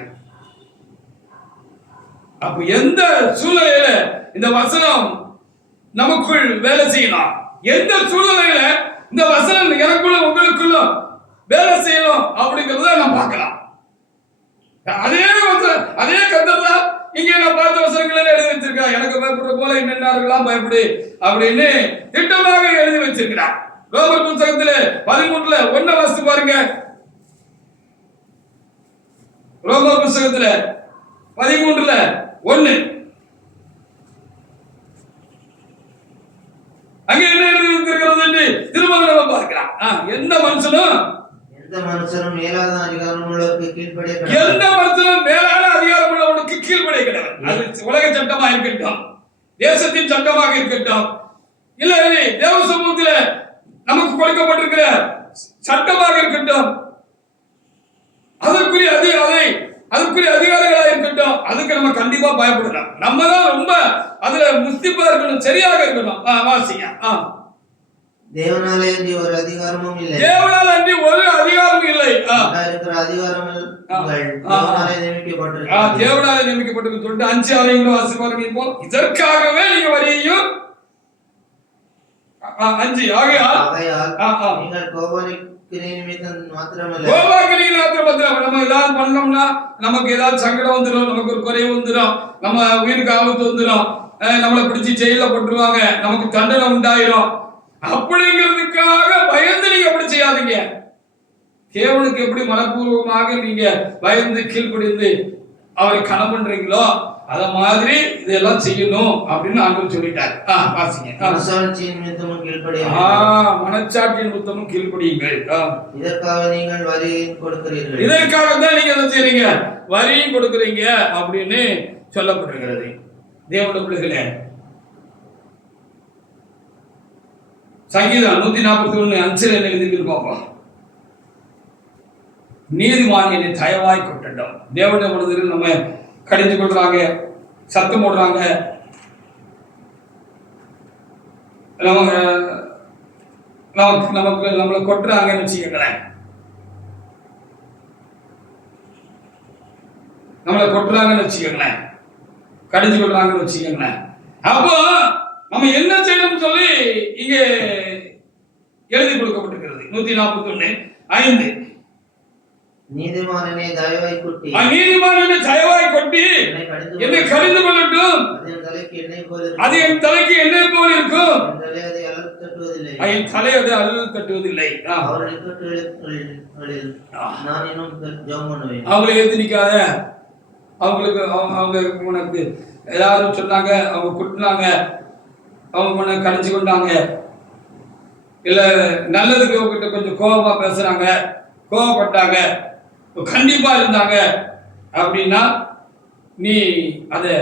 அப்ப எந்த சூழ்நிலையில இந்த வசனம் நமக்குள் வேலை செய்யணும், எந்த சூழ்நிலையில இந்த வசனம் எனக்குள்ள உங்களுக்குள்ள வேலை செய்யணும் அப்படிங்கறத நாம் பார்க்கலாம். அதே கத்தர் தான் இங்க நான் பார்த்த வசனங்களை எழுதி வச்சிருக்கா. எனக்கு பயப்படுற போல என்னென்னார்களாம் பயப்படு அப்படின்னு திட்டமாக எழுதி வச்சிருக்கிறார். ரோமர் புத்தகத்துல 13 1 வாசித்து பாருங்க. ரோமர் புத்தகத்துல 13 1 அங்க என்ன எழுதி வச்சிருக்கிறது என்று திரும்ப நம்ம பார்க்கலாம். எந்த மனுஷனும் மேலான அதிகாரம் உள்ளவருக்கு கீழ்ப்படிய எந்த மனுஷனும் மேலான அதிகாரம் உள்ளவனுக்கு கீழ்ப்படிய கிடையாது. அது உலக சட்டமாக இருக்கட்டும், தேசத்தின் சட்டமாக இருக்கட்டும், இல்ல தேவ சமூகத்துல நமக்கு கொடுக்கப்பட்டிருக்கிற சட்டமாக இருக்கட்டும், அதற்குரிய அதிகாரிகளாக இருக்கட்டும், அதுக்கு நம்ம கண்டிப்பா பயப்படலாம். நம்ம தான் ரொம்ப அதுல முஸ்திப்பா இருக்கணும், சரியாக இருக்கணும். வாசிங்க. தேவனாலே அன்றி ஒரு அதிகாரமும் இல்லை, தேவனாலே அன்றி ஒரு அதிகாரமும் இல்லை. இருக்கிற அதிகாரங்கள் தேவனாலே நியமிக்கப்பட்டிருக்கிறது, தேவனாலே நியமிக்கப்பட்டிருக்கு சொல்லிட்டு 5 6 வாசி பாருங்க. இப்போ இதற்காகவே நீங்க வரியையும் 5 ஆகையால் நீங்கள் கோபாக்கினை நிமித்தம் மாத்திரமல்ல, கோபாக்கினை மாத்திரமல்ல, நம்ம ஏதாவது பண்ணோம்னா நமக்கு ஏதாவது சங்கடம் வந்துடும், நமக்கு ஒரு குறைவு வந்துடும், நம்ம உயிருக்கு ஆபத்து வந்துடும், நம்மளை பிடிச்சி ஜெயில போட்டுருவாங்க, நமக்கு தண்டனை உண்டாயிரும், அப்படிங்கிறதுக்காக பயந்து நீங்க அப்படி செய்யாதீங்க. தேவனுக்கு எப்படி மனப்பூர்வமாக நீங்க பயந்து கீழ்ப்படிந்து அவரை கனம் பண்றீங்களோ அத மாதிரி இதெல்லாம் செய்யணும் அப்படின்னு ஆண்டவர் சொல்லிட்டார். வாசிங்க. மனசாட்சியின் நிமித்தமும் கீழ்ப்படியுங்கள், மனச்சாட்சியின் நிமித்தமும் கீழ்ப்படியுங்கள். இதற்காக நீங்கள் வரியும் கொடுக்கிறீர்கள், இதற்காக தான் நீங்க என்ன செய்றீங்க, வரியும் கொடுக்கிறீங்க அப்படின்னு சொல்லப்பட்டிருக்கிறது. தேவனுடைய பிள்ளைகளே, சங்கீதம் 141 5 என்ன எழுதிருக்கு பார்ப்போம். நீதிமான் என்னை தயவாய் கொட்டட்டும். தேவனுடைய மனதில் நம்ம கடிந்து கொள்றாங்க, சத்தம் போடுறாங்க, நமக்கு நம்மளை கொட்டுறாங்கன்னு வச்சுக்கங்களேன், நம்மளை கொட்டுறாங்கன்னு வச்சுக்கங்களேன், கடிஞ்சு கொள்றாங்கன்னு வச்சுக்கங்களேன். அப்போ நம்ம என்ன செய்யணும்னு சொல்லி இங்கே எழுதி கொடுக்கப்பட்டிருக்கிறது. 141 5 நீதிமானனே தயவாய் கொட்டி, நீதிமானனே தயவாய் கொட்டி என்னை கடிந்து கொள்ளட்டும், அது என் தலைக்கு எண்ணெய் போல் இருக்கும், என் தலை அதை அழுது தட்டுவதில்லை. அவங்களை ஏத்து நிக்காத, அவங்களுக்கு அவங்க உனக்கு ஏதாவது சொன்னாங்க, அவங்க குட்டினாங்க, அவங்க உன்னை கடிச்சு கொண்டாங்க, இல்ல நல்லதுக்கு உங்ககிட்ட கொஞ்சம் கோபமா பேசுறாங்க, கோபப்பட்டாங்க, கண்டிப்பா இருந்தாங்க அப்படின்னா நீ அதை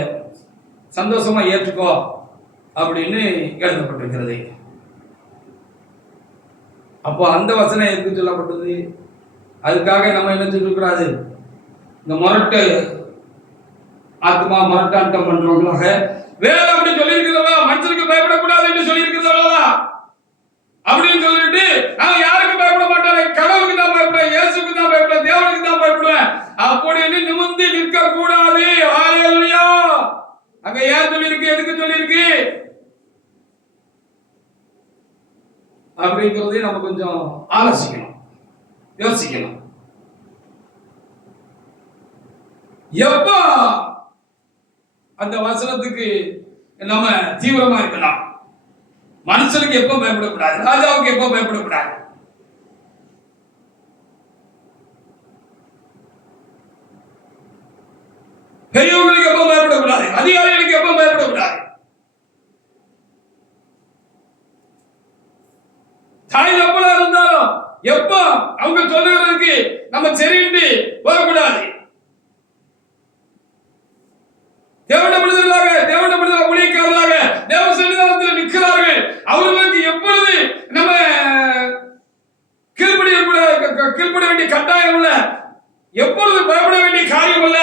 சந்தோஷமா ஏற்றுக்கோ அப்படின்னு எழுதப்பட்டிருக்கிறது. அப்போ அந்த வசனம் எதுக்கு சொல்லப்பட்டது? அதுக்காக நம்ம என்ன சொல்லக்கூடாது, இந்த முரட்டு ஆத்மா முரட்டாட்டம் பண்றவங்களாக வேலை அப்படி சொல்லி இருக்கிறதா, மனுஷனுக்கு பயப்படக்கூடாது என்று சொல்லி இருக்கிறதா அப்படின்னு சொல்லிட்டு நான் யாருக்கு பயப்பட மாட்டேன், கடவுளுக்கு தான் பயப்படுவேன், இயேசுக்கு தான் பயப்படுவேன், தேவனுக்கு தான் பயப்படுவேன் அப்படின்னு நிமிர்ந்து நிற்க கூடாது. ஹல்லேலூயா. அங்க ஏன் சொல்லியிருக்கு, எதுக்கு சொல்லியிருக்கு அப்படிங்கிறதையும் நம்ம கொஞ்சம் ஆலோசிக்கணும். யோசிக்கணும். எப்ப அந்த வசனத்துக்கு நம்ம தீவிரமா இருக்கலாம்? மனுஷனுக்கு எப்ப பயப்படக்கூடாது, ராஜாவுக்கு எப்ப பயப்படக்கூடாது? பெரியவங்களுக்கு எப்ப பயப்படக்கூடாது, அதிகாரிகளுக்கு எப்ப பயப்படக்கூடாது, தாய் தப்பனா இருந்தாலும் எப்ப அவங்க சொல்லுகிறதுக்கு நம்ம சரின்னு போகக்கூடாது. தேவனுடைய மனிதர்களாக ஊழியக்காரர்களாக தேவ சன்னிதானத்தில் நிற்கிறார்கள். அவர்களுக்கு எப்பொழுது நம்ம கீழ்ப்படிய வேண்டிய கட்டாயம் இல்ல, எப்பொழுது பயப்பட வேண்டிய காரியம் இல்ல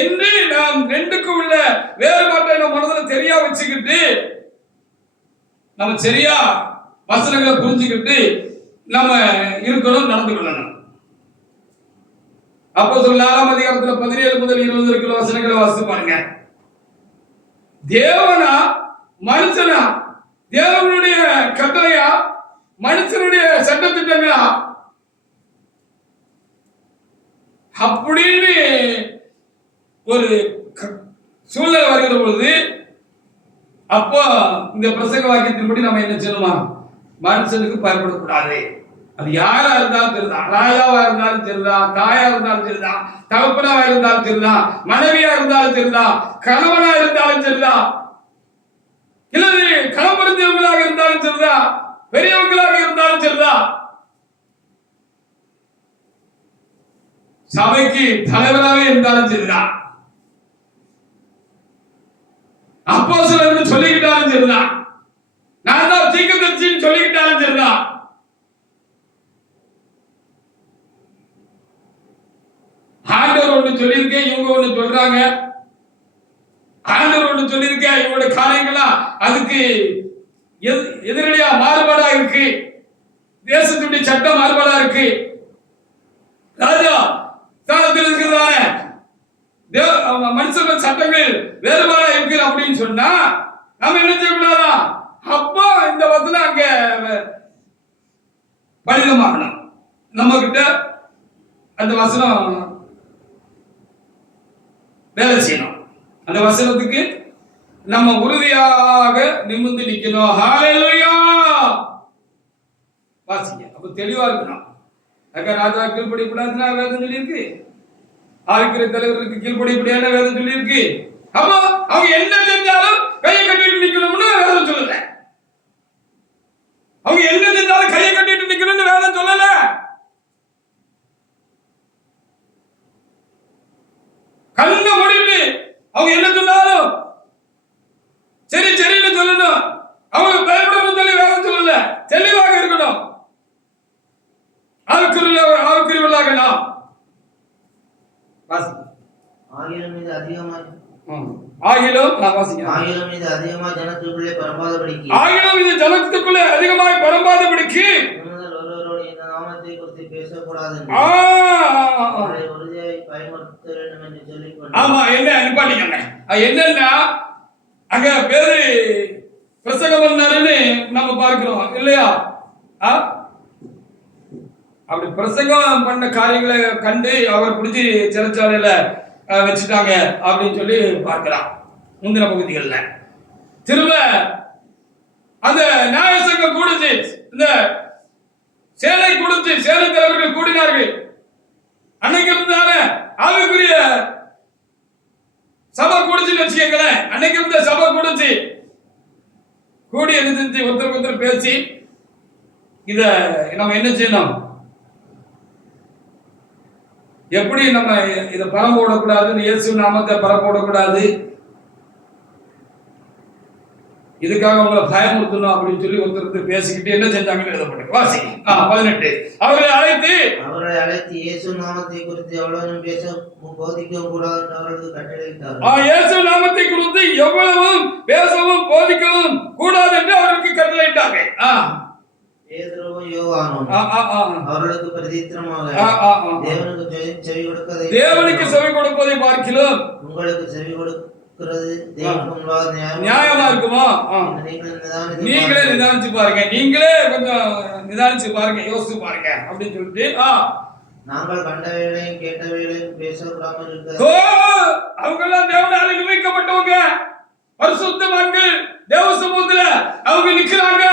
என்று நாம் ரெண்டுக்கும் உள்ள வேறுபாட்டை நம்ம மனதில் தெரியா வச்சுக்கிட்டு நம்ம சரியா வசனங்களை புரிஞ்சுக்கிட்டு நம்ம இருக்கணும், நடந்து கொள்ளணும். அப்போஸ்தலர் 4ஆம் அதிகாரத்துல 17 முதல் 20 இருக்கிற வசனங்களை வாசித்து பாருங்க. தேவனா மனுஷனா, தேவனுடைய கட்டளையா மனுஷனுடைய சட்டத்திட்டங்களா அப்படின்னு ஒரு சூழ்நிலை வருகிற பொழுது அப்போ இந்த பிரசங்க வாக்கியத்தின்படி நம்ம என்ன செய்யணுமா? மனுஷனுக்கு பயப்படக்கூடாது. அது யாரா இருந்தாலும் சரிதான், ராஜாவா இருந்தாலும் சரிதான், தாயா இருந்தாலும் சரிதான், தகப்பனாவா இருந்தாலும் சரிதான், மனைவியா இருந்தாலும் சரிதான், கணவனா இருந்தாலும் சரிதான், இல்லை களப்பறிந்தவங்களாக இருந்தாலும் சரிதான், பெரியவங்களாக இருந்தாலும் சரிதான், சபைக்கு தலைவராக இருந்தாலும் சரிதான், அப்போஸ்தலர்னு சொல்லிக்கிட்டாலும் சரிதான், நான் தான் தீர்க்கதரிசின்னு சொல்லிக்கிட்டாலும் சரிதான், ஆண்டவர் ஒண்ணு சொல்லியிருக்கேன், இவங்க ஒண்ணு சொல்றாங்க, ஆண்டவர் ஒண்ணு சொல்லியிருக்கேன், இவங்களோட காரியங்களா அதுக்கு எதிரடியா மாறுபாடா இருக்கு, தேசத்துடைய சட்டம் மாறுபாடா இருக்கு, ராஜா ஸ்தானத்தில் இருக்கிறதான மனுஷன் சட்டங்கள் வேறுபாடா இருக்கு அப்படின்னு சொன்னா நம்ம என்ன செய்யக்கூடாதா? அப்போ இந்த வசனம் அங்க பலிதமாகணும். நம்ம கிட்ட அந்த வசனம் வேலை செய்யணும். அந்த வசனத்துக்கு நம்ம உறுதியாக நிமிர்ந்து நிக்கணும். ஹalleluya வாசிங்க. அப்ப தெளிவா இருக்கணும். ராஜா கீழ்ப்படிய கூடாதுன்னா வேதம் சொல்லி இருக்கு, ஆளுக்கிற தலைவருக்கு கீழ்ப்படிய கூடாதுன்னு வேதம் சொல்லி இருக்கு. அப்போ அவங்க என்ன செஞ்சாலும் கையை கட்டிட்டு நிக்கணும்னு வேதம் சொல்லல. அவங்க என்ன செஞ்சாலும் கையை கட்டிட்டு நிக்கணும்னு வேதம் சொல்லல. கண்ணை மூடிட்டு அவங்க என்ன சொன்னாலும் சரி சரின்னு சொல்லணும். அவங்க பயப்படணும் சொல்லி வேதம் சொல்லல. தெளிவாக இருக்கணும். ஆவிக்குரியவர்களாக நாம் ஆகிலும் இது அதிகமாக ஜனத்துக்குள்ளே அதிகமாய் பரம்பாதபடிக்கு ஒருவரோடு இந்த நாமத்தை குறித்து பேசக்கூடாது, உறுதியாய் பயமுறுத்த வேண்டும் என்று சொல்லிக் ஆமா என்ன அனுப்பாட்டிங்க. என்னன்னா அங்க பேரு பிரசங்கம் பண்ணாருன்னு நம்ம பார்க்கிறோம் இல்லையா? அப்படி பிரசங்கம் பண்ண காரியங்களை கண்டு அவர் பிடிச்சி சிறைச்சாலையில வச்சுட்டாங்க அப்படின்னு சொல்லி பார்க்கலாம். முந்தின பகுதிகள்ல திரும்ப அந்த நியாய சங்கம் கூடுச்சு, இந்த சேலை கொடுத்து சேலை தலைவர்கள் கூடினார்கள். அன்னைக்கு இருந்தால ஆவிக்குரிய சபை கூடுச்சுன்னு வச்சுக்கங்களேன். அன்னைக்கு இருந்த சபை கூடுச்சு, கூடி எழுதி ஒருத்தருக்கு ஒருத்தர் பேசி இத நம்ம என்ன செய்யணும், எப்படி நம்ம இதை பரம்ப விடக்கூடாது, இயேசு நாமத்தை பரம்ப விடக்கூடாது, இதுக்காக உங்களை பயமுறுத்தணும் அப்படின்னு சொல்லி ஒருத்தர் பேசிக்கிட்டு என்ன செஞ்சாங்கன்னு எழுதப்பட்டிருக்கு. வாசிங்க 18. அவர்களை அழைத்து இயேசு நாமத்தை குறித்து எவ்வளவும் பேச போதிக்கவும் கூடாது என்று அவர்களுக்கு கட்டளையிட்டார். இயேசு நாமத்தை குறித்து எவ்வளவும் பேசவும் போதிக்கவும் கூடாது என்று அவருக்கு கட்டளையிட்டார்கள். பேதுருவும் யோவானும் அவர்களுக்கு பிரதித்திரமாக தேவனுக்கு செவி கொடுப்பதை பார்க்கிலும் உங்களுக்கு தேவனுக்கு முன்பாக நியாயமா இருக்குமா? நீங்களே நிதானிச்சு பாருங்க, நீங்களே கொஞ்சம் நிதானிச்சு பாருங்க, யோசிச்சு பாருங்க அப்படின்னு சொல்லிட்டு நாங்கள் கண்ட வேளையும் கேட்ட வேளையும் பேசக்கூடாமல் இருக்க. அவங்க எல்லாம் தேவனால நியமிக்கப்பட்டவங்க, பரிசுத்தவான்கள், தேவ சமூகத்துல அவங்க நிக்கிறாங்க.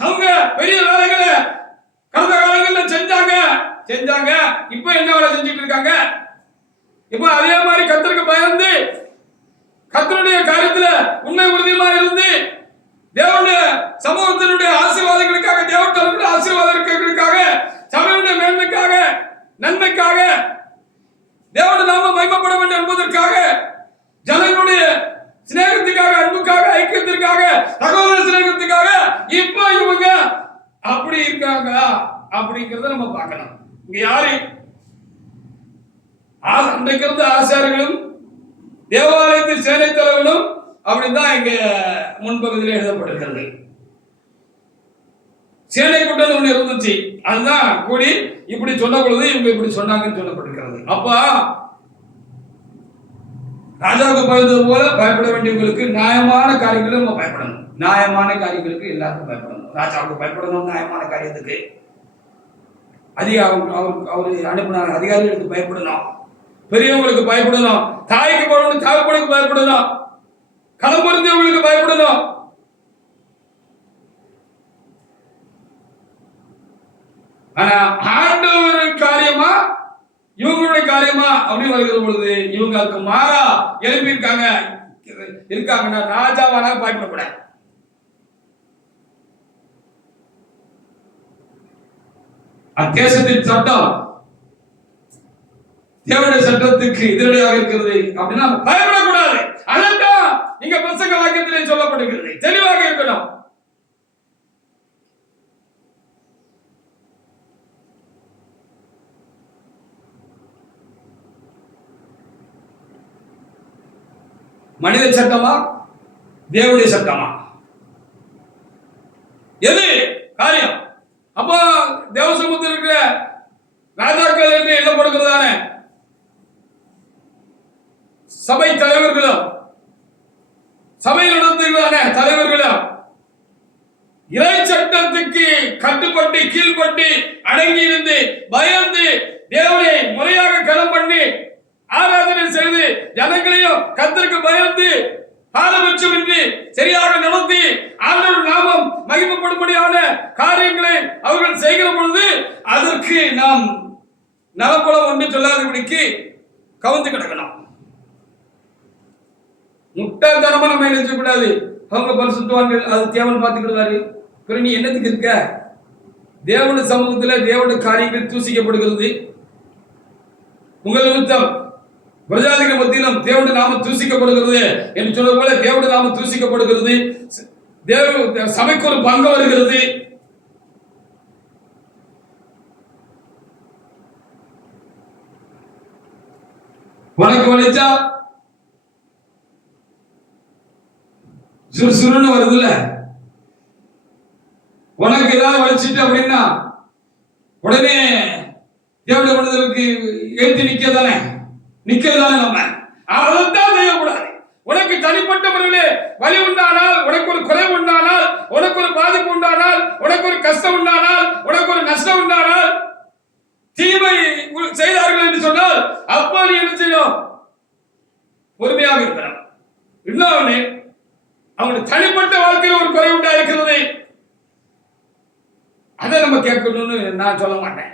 அவங்க பெரிய வேலைகளை கடந்த காலங்கள்ல செஞ்சாங்க. இப்ப என்ன வேலை செஞ்சுட்டு இருக்காங்க? இப்ப அதே மாதிரி கர்த்தருக்கு பயந்து கர்த்தருடைய காரியத்துல உண்மை உறுதியுமா இருந்து தேவனுடைய சமூகத்தினுடைய ஆசீர்வாதங்களுக்காக, தேவனுடைய ஆசீர்வாதங்களுக்காக, சபையுடைய மேன்மைக்காக, நன்மைக்காக, தேவனுடைய நாமம் மகிமைப்பட வேண்டும் என்பதற்காக, ஜனங்களுடைய சிநேகத்துக்காக, அன்புக்காக, ஐக்கியத்திற்காக, சகோதர சிநேகத்துக்காக இப்ப இவங்க அப்படி இருக்காங்க அப்படிங்கறத நம்ம பார்க்கலாம். இங்க யாரு அன்றைக்கு இருந்த ஆசாரிகளும் தேவாலயத்தின் சேனை தலைவனும் அப்படின்தான் இங்க முன்பகுதியில் எழுதப்பட்டிருக்கிறது. சேனை கூட்டம் ஒண்ணு இருந்துச்சு, அதுதான் கூடி இப்படி சொன்ன பொழுது இவங்க இப்படி சொன்னாங்கன்னு சொல்லப்பட்டிருக்கிறது. அப்ப ராஜாவுக்கு பயந்தது போல பயப்பட வேண்டியவங்களுக்கு நியாயமான காரியங்களும் நம்ம பயப்படணும். நியாயமான காரியங்களுக்கு எல்லாருக்கும் பயப்படணும். ராஜாவுக்கு பயப்படணும் நியாயமான காரியத்துக்கு. அவரு அனுப்பின அதிகாரிகளுக்கு பயப்படணும், பெரியவங்களுக்கு பயப்படணும், தாய்க்கு போடணும், தகப்பனுக்கு பயப்படணும், களம் பொருந்தியவங்களுக்கு பயப்படணும். ஆனா ஆண்டவர் காரியமா இவங்களுடைய காரியமா அப்படின்னு வருகிற பொழுது இவங்க அதுக்கு மாறா எழுப்பி இருக்காங்கன்னா ராஜாவான பயப்படக்கூடாது. தேசத்தின் சட்டம் தேவனுடைய சட்டத்துக்கு எதிரடையாக இருக்கிறது அப்படின்னா பயப்படக்கூடாது. அதான் நீங்க பிரசங்க வாக்கியத்திலே சொல்லப்படுகிறது. தெளிவாக இருக்கணும். மனித சட்டமா தேவனுடைய சட்டமா எது காரியம்? அப்போ தேவசமூகத்தில் இருக்கிற ராஜாக்கள் என்று எண்ணப்படுகிறதான சபை தலைவர்களும் சபையில் நடத்துகிறதான தலைவர்களும் இறை சட்டத்துக்கு கட்டுப்பட்டு கீழ்பட்டு அடங்கி இருந்து பயந்து தேவனை முறையாக களம் பண்ணி ஆராதனை செய்து ஜனங்களையும் கர்த்தருக்கு பயந்து பாரபட்சமின்றி சரியாக நடத்தி ஆண்டவர் நாமம் மகிமைப்படும்படியான காரியங்களை அவர்கள் செய்கிற பொழுது அதற்கு நாம் நலப்பலம் ஒன்று சொல்லாதபடிக்கு கவுந்து கிடக்கணும். முட்டாள்தனமா நம்ம நினைச்ச கூடாது. அவங்க பரிசுத்தவான்கள், அது தேவன் பார்த்துக்கிடுவாரு. பிறகு நீ என்னத்துக்கு இருக்க? தேவனுடைய சமூகத்தில் தேவனுடைய காரியங்கள் தூசிக்கப்படுகிறது. உங்கள் நிமித்தம் பிரஜாதிகள் மத்தியிலும் தேவனுடைய நாமம் தூசிக்கப்படுகிறது என்று சொன்னது போல தேவனுடைய நாமம் தூசிக்கப்படுகிறது. சபைக்கு ஒரு பங்கு வருகிறது. உனக்கு வலிச்சா சுறுசுறுன்னு வருதுல்ல, உனக்கு ஏதாவது வலிச்சிட்டு அப்படின்னா உடனே தேவனுடைய மனிதருக்கு எழுத்து நிக்கிறதானே நம்ம அதைத்தான் செய்யக்கூடாது. உனக்கு தனிப்பட்ட முறையிலே வலி உண்டானால், உனக்கு ஒரு குறைவு உண்டானால், உனக்கு ஒரு பாதிப்பு உண்டானால், உனக்கு ஒரு கஷ்டம் உண்டானால், உனக்கு ஒரு நஷ்டம் உண்டானால், தீமை செய்தார்கள் என்று சொன்னால் அப்போ நீ என்ன செய்யணும்? பொறுமையாக இருக்கணும். இன்னொன்று, அவனுடைய தனிப்பட்ட வாழ்க்கையில் ஒரு குறை உண்டா இருக்கிறது, அதை நம்ம கேட்கணும்னு நான் சொல்ல மாட்டேன்.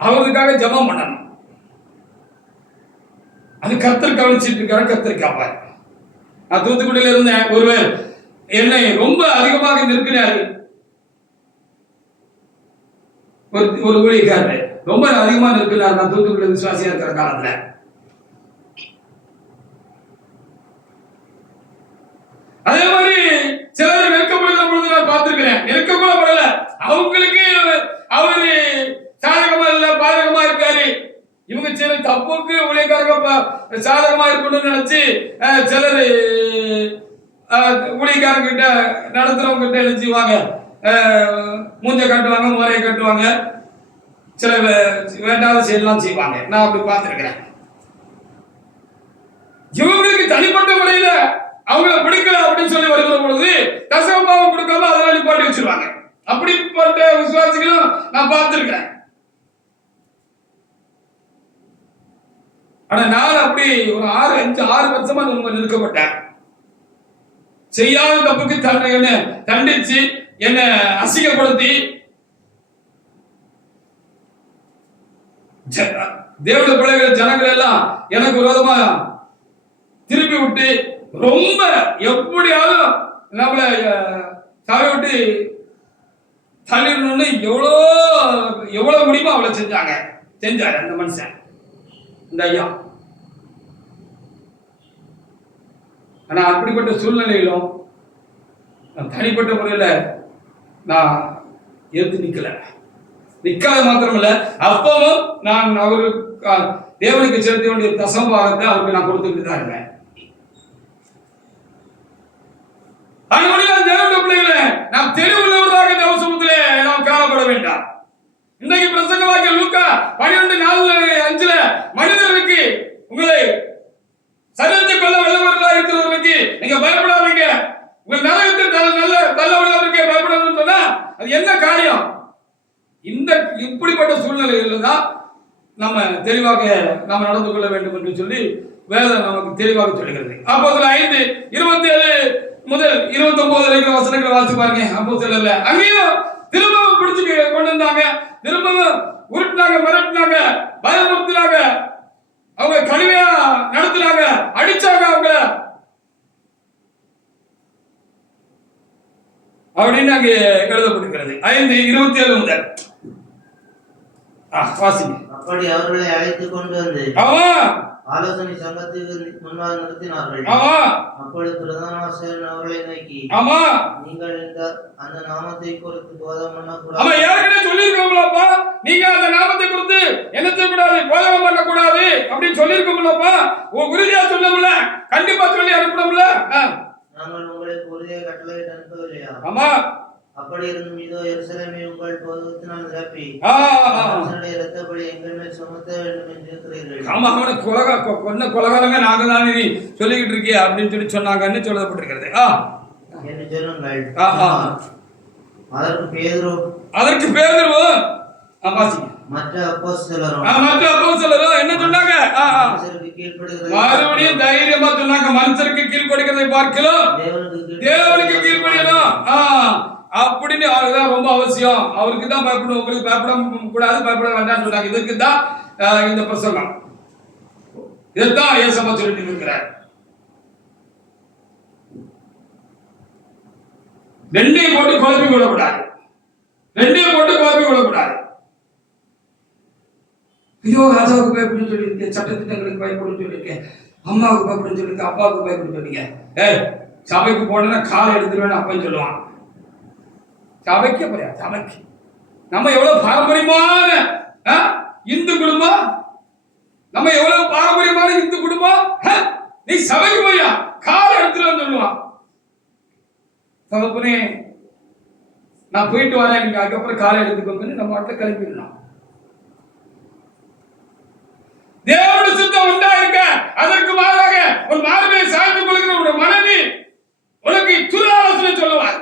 அவர்களுக்காக ஜெபம் பண்ணணும். அது கர்த்தர் கவனிச்சிட்டு இருக்காரு, கர்த்தர் காப்பார். நான் தூத்துக்குடியில இருந்தேன். ஒருவர் என்னை ரொம்ப அதிகமாக நெருக்கினாரு. ஒரு ஊழியக்காரர் ரொம்ப அதிகமா நெருக்கினார். நான் தூத்துக்குடி விசுவாசியா இருக்கிற காலத்துல அதே மாதிரி சிலர் நெருக்கப்படுகிற பொழுது நான் பார்த்திருக்கிறேன். நெருக்க கூட படல, அவங்களுக்கு அவரு சாதகமா இல்ல பாதகமா இருக்காரு. இவங்க சில தப்புக்கு ஊழியக்காரங்க சாதகமா இருக்கணும்னு நினைச்சு சிலர் ஊழியக்காரங்க கிட்ட நடத்துறவங்க கிட்ட நினைச்சுவாங்க, மூஞ்ச காட்டுவாங்க, முறையை காட்டுவாங்க, சில வேண்டாத செயலாம் செய்வாங்க. நான் அப்படி பார்த்திருக்கிறேன். இவங்களுக்கு தனிப்பட்ட முறையில அவங்கள பிடிக்கல அப்படின்னு சொல்லி வருகிற பொழுது தசமபாகம் கொடுக்காம அதெல்லாம் நிப்பாட்டி வச்சிருவாங்க. அப்படிப்பட்ட விசுவாசிகளும் நான் பார்த்திருக்கிறேன். ஆனா நான் அப்படி ஒரு 6 வருஷமா நிற்கப்பட்டேன். செய்யாத தப்புக்கு தண்டிச்சு என்ன அசிங்கப்படுத்தி தேவனுடைய பிள்ளைகள் ஜனங்கள் எல்லாம் எனக்கு விரோதமா திருப்பி விட்டு ரொம்ப எப்படியாவது நம்மள தலை விட்டு தள்ளிடணும்னு எவ்வளவு முடியுமோ அவ்வளவு செஞ்சாரு அந்த மனுஷன், இந்த ஐயா. ஆனா அப்படிப்பட்ட சூழ்நிலையிலும் தனிப்பட்ட முறையில நான் எடுத்து நிக்காத மாத்திரமில்ல, அப்பவும் நான் அவருக்கு தேவனுக்கு செலுத்த வேண்டிய தசமபாகத்தை அவருக்கு நான் கொடுத்துட்டு தான் இருந்தேன். தேவனுடைய பிள்ளைகளை நாம் தெளிவுள்ளவர்களாக இந்த அவசரத்திலே நாம் காணப்பட வேண்டாம். இன்றைக்கு பிரசங்க வாக்கிய லூக்கா 12:4-5 மனிதர்களுக்கு உங்களை சரீரத்தை கொள்ள வல்லவர்களாக இருக்கிறவர்களுக்கு நீங்க பயப்படாதீங்க, உங்கள் நரகத்தில் தள்ள உள்ளவருக்கு பயப்படாதுன்னு சொன்னா அது என்ன காரியம்? இப்படிப்பட்ட சூழ்நிலைகளில் தான் நம்ம தெளிவாக நாம் நடந்து கொள்ள வேண்டும் என்று சொல்லி வேதம் நமக்கு தெளிவாக சொல்கிறது. அப்போஸ்தலர் 5:27 இருக்கிற வசனங்களை வாசிச்சு பாருங்க. அப்போஸ்தலர்ல அங்கேயும் திரும்பவும் பிடிச்சு கொண்டு வந்தாங்க, திரும்பவும் உருட்டினாங்க, மிரட்டினாங்க, பயமுறுத்தினாங்க, அவங்க கடுமையா நடத்தினாங்க, அடிச்சாங்க அவங்க அப்படின்னு அங்கே எழுதப்பட்டிருக்கிறது. 5:27 முதல் வாசிங்க. அப்படி அவர்களை அழைத்துக் கொண்டு வந்து ஆலோசனை சங்கத்துக்கு முன்பாக நிறுத்தினார்கள். அப்பொழுது பிரதான ஆசாரியன் அவர்களை நோக்கி, நீங்கள் அந்த நாமத்தை குறித்து போதம் பண்ணக்கூடாது. ஏற்கனவே சொல்லியிருக்கோம்லப்பா, நீங்க அந்த நாமத்தை குறித்து என்ன செய்யக்கூடாது, போதம் பண்ணக்கூடாது அப்படின்னு சொல்லியிருக்கோம்லப்பா, உறுதியா சொல்லல, கண்டிப்பா சொல்லி அனுப்பணும்ல. நாங்கள் உங்களுக்கு உறுதியை கட்டளையிட்டு அனுப்பவில்லையா? ஆமா. அப்படி இருந்தும் இதோ எருசலேமை உங்கள் போதகத்தினால் நிரப்பி இரத்தப்படி எங்கள் மேல் சுமத்த வேண்டும் என்று இருக்கிறீர்கள். ஆமா, அவனை கொலகாரங்க நாங்க தான் நீ சொல்லிக்கிட்டு இருக்கிய அப்படின்னு சொன்னாங்கன்னு சொல்லப்பட்டிருக்கிறது என்று சொல்லுங்கள். அதற்கு பேதுரு மற்ற அப்போஸ்தலரும் என்ன சொன்னாங்க? மறுபடியும் தைரியமா சொன்னாங்க, மனுஷருக்கு கீழ்ப்படிக்கிறதை பார்க்கலாம் தேவனுக்கு கீழ்ப்படியணும் அப்படின்னு. அதுதான் ரொம்ப அவசியம். அவருக்கு தான் பயப்படணும், உங்களுக்கு பயப்பட கூடாது, பயப்பட வேண்டாம் சொன்னாங்க. இதுக்கு தான் இந்த பிரசங்கம். இதைத்தான் ஏசப்பா சொல்லிட்டு இருக்கிறார். ரெண்டையும் போட்டு குழப்பி விடக்கூடாது. ஐயோ, ராஜாவுக்கு பயப்படும் சொல்லியிருக்கேன், சட்டத்திட்டங்களுக்கு பயப்படும் சொல்லியிருக்கேன், அம்மாவுக்கு பயப்படும் சொல்லியிருக்கேன், அப்பாவுக்கு பயப்படும் சொல்லிங்க. சபைக்கு போனா காலை எடுத்துருவேன்னு அப்பன்னு சொல்லுவான். சபைக்கு நம்ம எவ்வளவு பாரம்பரியமான இந்து குடும்பம், நம்ம எவ்வளவு பாரம்பரியமான இந்து குடும்பம். நீ சபைக்கு போயா காலை எடுத்துருவேன்னு சொல்லுவான். தகப்பனே நான் போயிட்டு வரேன், நீங்க அதுக்கப்புறம் காலை எடுத்துக்கோங்கன்னு நம்ம மட்டும் கிளம்பிடணும். தேவனுடைய சுத்தம் உண்டா இருக்க, அதற்கு மாறாக ஒரு மாறுமையை சாய்ந்து கொள்கிற ஒரு மனைவி உனக்கு துராலோசனை சொல்லுவார்.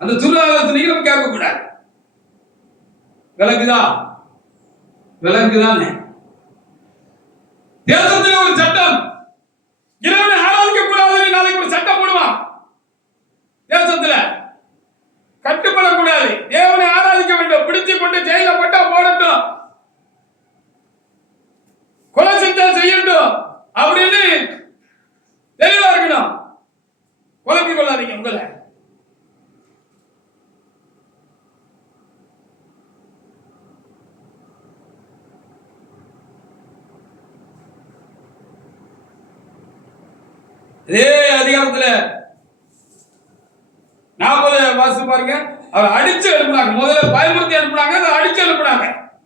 அந்த துராலோசனைக்கு நம்ம கேட்க கூடாது. விளக்குதான் தேசத்தில் ஒரு சட்டம், இறைவனை ஆராதிக்க கூடாதுன்னு நாளைக்கு ஒரு சட்டம் போடுவான். தேசத்துல கட்டுப்படக்கூடாது, தேவனை ஆராதிக்க வேண்டும், பிடிச்சு கொண்டு ஜெயில போட்டா போடட்டும், கொலை செஞ்சா செய்யட்டும் அப்படின்னு தெளிவா இருக்கணும். குழப்பிக் கொள்ளாதீங்க உங்களை. இதே அதிகாரத்துல 40 வாசி பாருங்க. அவர் அடிச்சு எழுப்புனாங்க, முதல்ல பயமுறுத்தி அனுப்புனாங்க, அதை அடிச்சு எழுப்புனாங்க.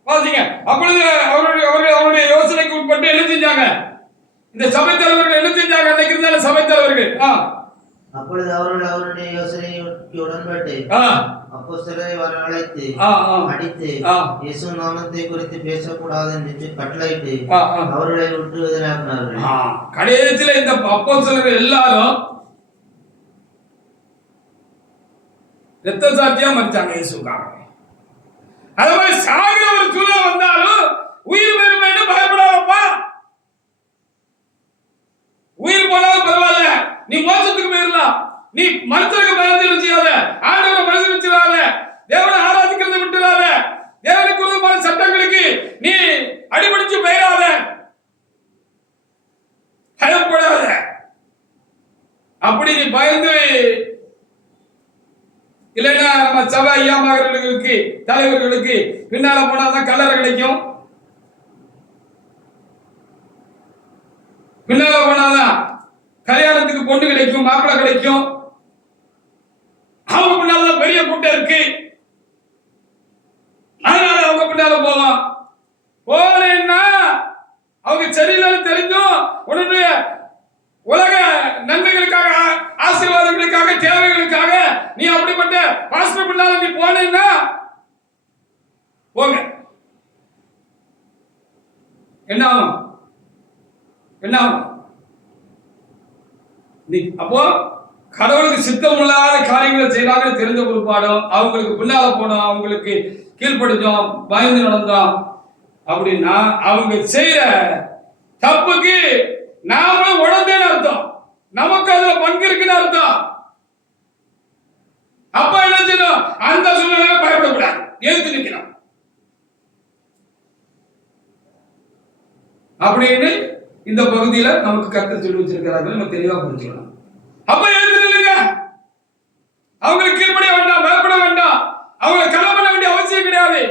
வாசிங்க. அப்பொழுது அவருடைய யோசனைக்கு உட்பட்டு என்ன செஞ்சாங்க? இந்த சபை தலைவர்கள் என்ன செஞ்சாங்க? அன்னைக்கு இருந்தாலும் சபை தலைவர்கள் அப்பொழுது அவர்கள் அவருடைய யோசனைக்கு உடன்பட்டு ஆ, அப்போஸ்தலரை வரவழைத்து ஆ, ஆ, அடித்து ஆ, இயேசு நாமத்தை குறித்து பேசக்கூடாது என்று கட்டளையிட்டு ஆ, ஆ. அவர்களை விட்டு விதனாக்கினார்கள். ஆ, கடைசியில இந்த அப்போஸ்தலர்கள் எல்லாரும் ரத்த சாட்சியா மறிச்சாங்க இயேசுக்காக. அது மாதிரி சாகிற ஒரு சூழல் வந்தாலும் உயிர் பெருமைன்னு பயப்படாதப்பா. உயிர் போனாலும் பரவாயில்ல, நீ மோட்சத்துக்கு போயிடலாம். நீ மனுஷனுக்கு பயந்து வச்சிடாத, ஆண்டவரை மனசு வச்சிடாத, தேவனை ஆராதிக்கிறத விட்டுடாத, தேவனுக்கு விரோதமான சட்டங்களுக்கு நீ அடிபடிச்சு போயிடாத, பயப்படாத. அப்படி நீ பயந்து இல்லைன்னா நம்ம சபை ஐயாமார்களுக்கு தலைவர்களுக்கு பின்னால போனாதான் கல்லறை கிடைக்கும், பின்னால போனாதான் கல்யாணத்துக்கு பொண்ணு கிடைக்கும், மாப்பிள்ளை கிடைக்கும். அவங்க பின்னால்தான் பெரிய கூட்டம் இருக்கு, அதனால அவங்க பின்னால போவான். போனேன்னா அவங்க சரியில்லைன்னு தெரிஞ்சும் உன்னுடைய உலக நன்மைகளுக்காக, ஆசீர்வாதங்களுக்காக, தேவைகளுக்காக நீ அப்படிப்பட்ட பாஸ்டர் பின்னால நீ போனேன்னா போங்க, என்ன ஆகும்? என்ன ஆகும்? அப்போ கடவுளுக்கு சித்தம் இல்லாத காரியங்களை செய்யறாங்க தெரிஞ்ச பொறுப்பாடும் அவங்களுக்கு பின்னால போனோம், அவங்களுக்கு கீழ்படிச்சோம், பயந்து நடந்தோம் அப்படின்னா அவங்க செய்யற தப்புக்கு நாம உணர்ந்தேன்னு அர்த்தம், நமக்கு அதுல பங்கு இருக்குன்னு அர்த்தம். அப்ப என்ன செய்யணும்? அந்த சூழ்நிலையில பயப்படக்கூடாது, எழுத்து நிற்கணும் அப்படின்னு இந்த பகுதியில நமக்கு கருத்து சொல்லி வச்சிருக்கிறார்கள். நம்ம தெளிவா புரிஞ்சுக்கணும். அப்ப எழுத்து நில்லுங்க, அவங்களுக்கு கீழ்படிய வேண்டாம், பயப்பட வேண்டாம், அவங்களை கல்ல பண்ண வேண்டிய அவசியம் கிடையாது.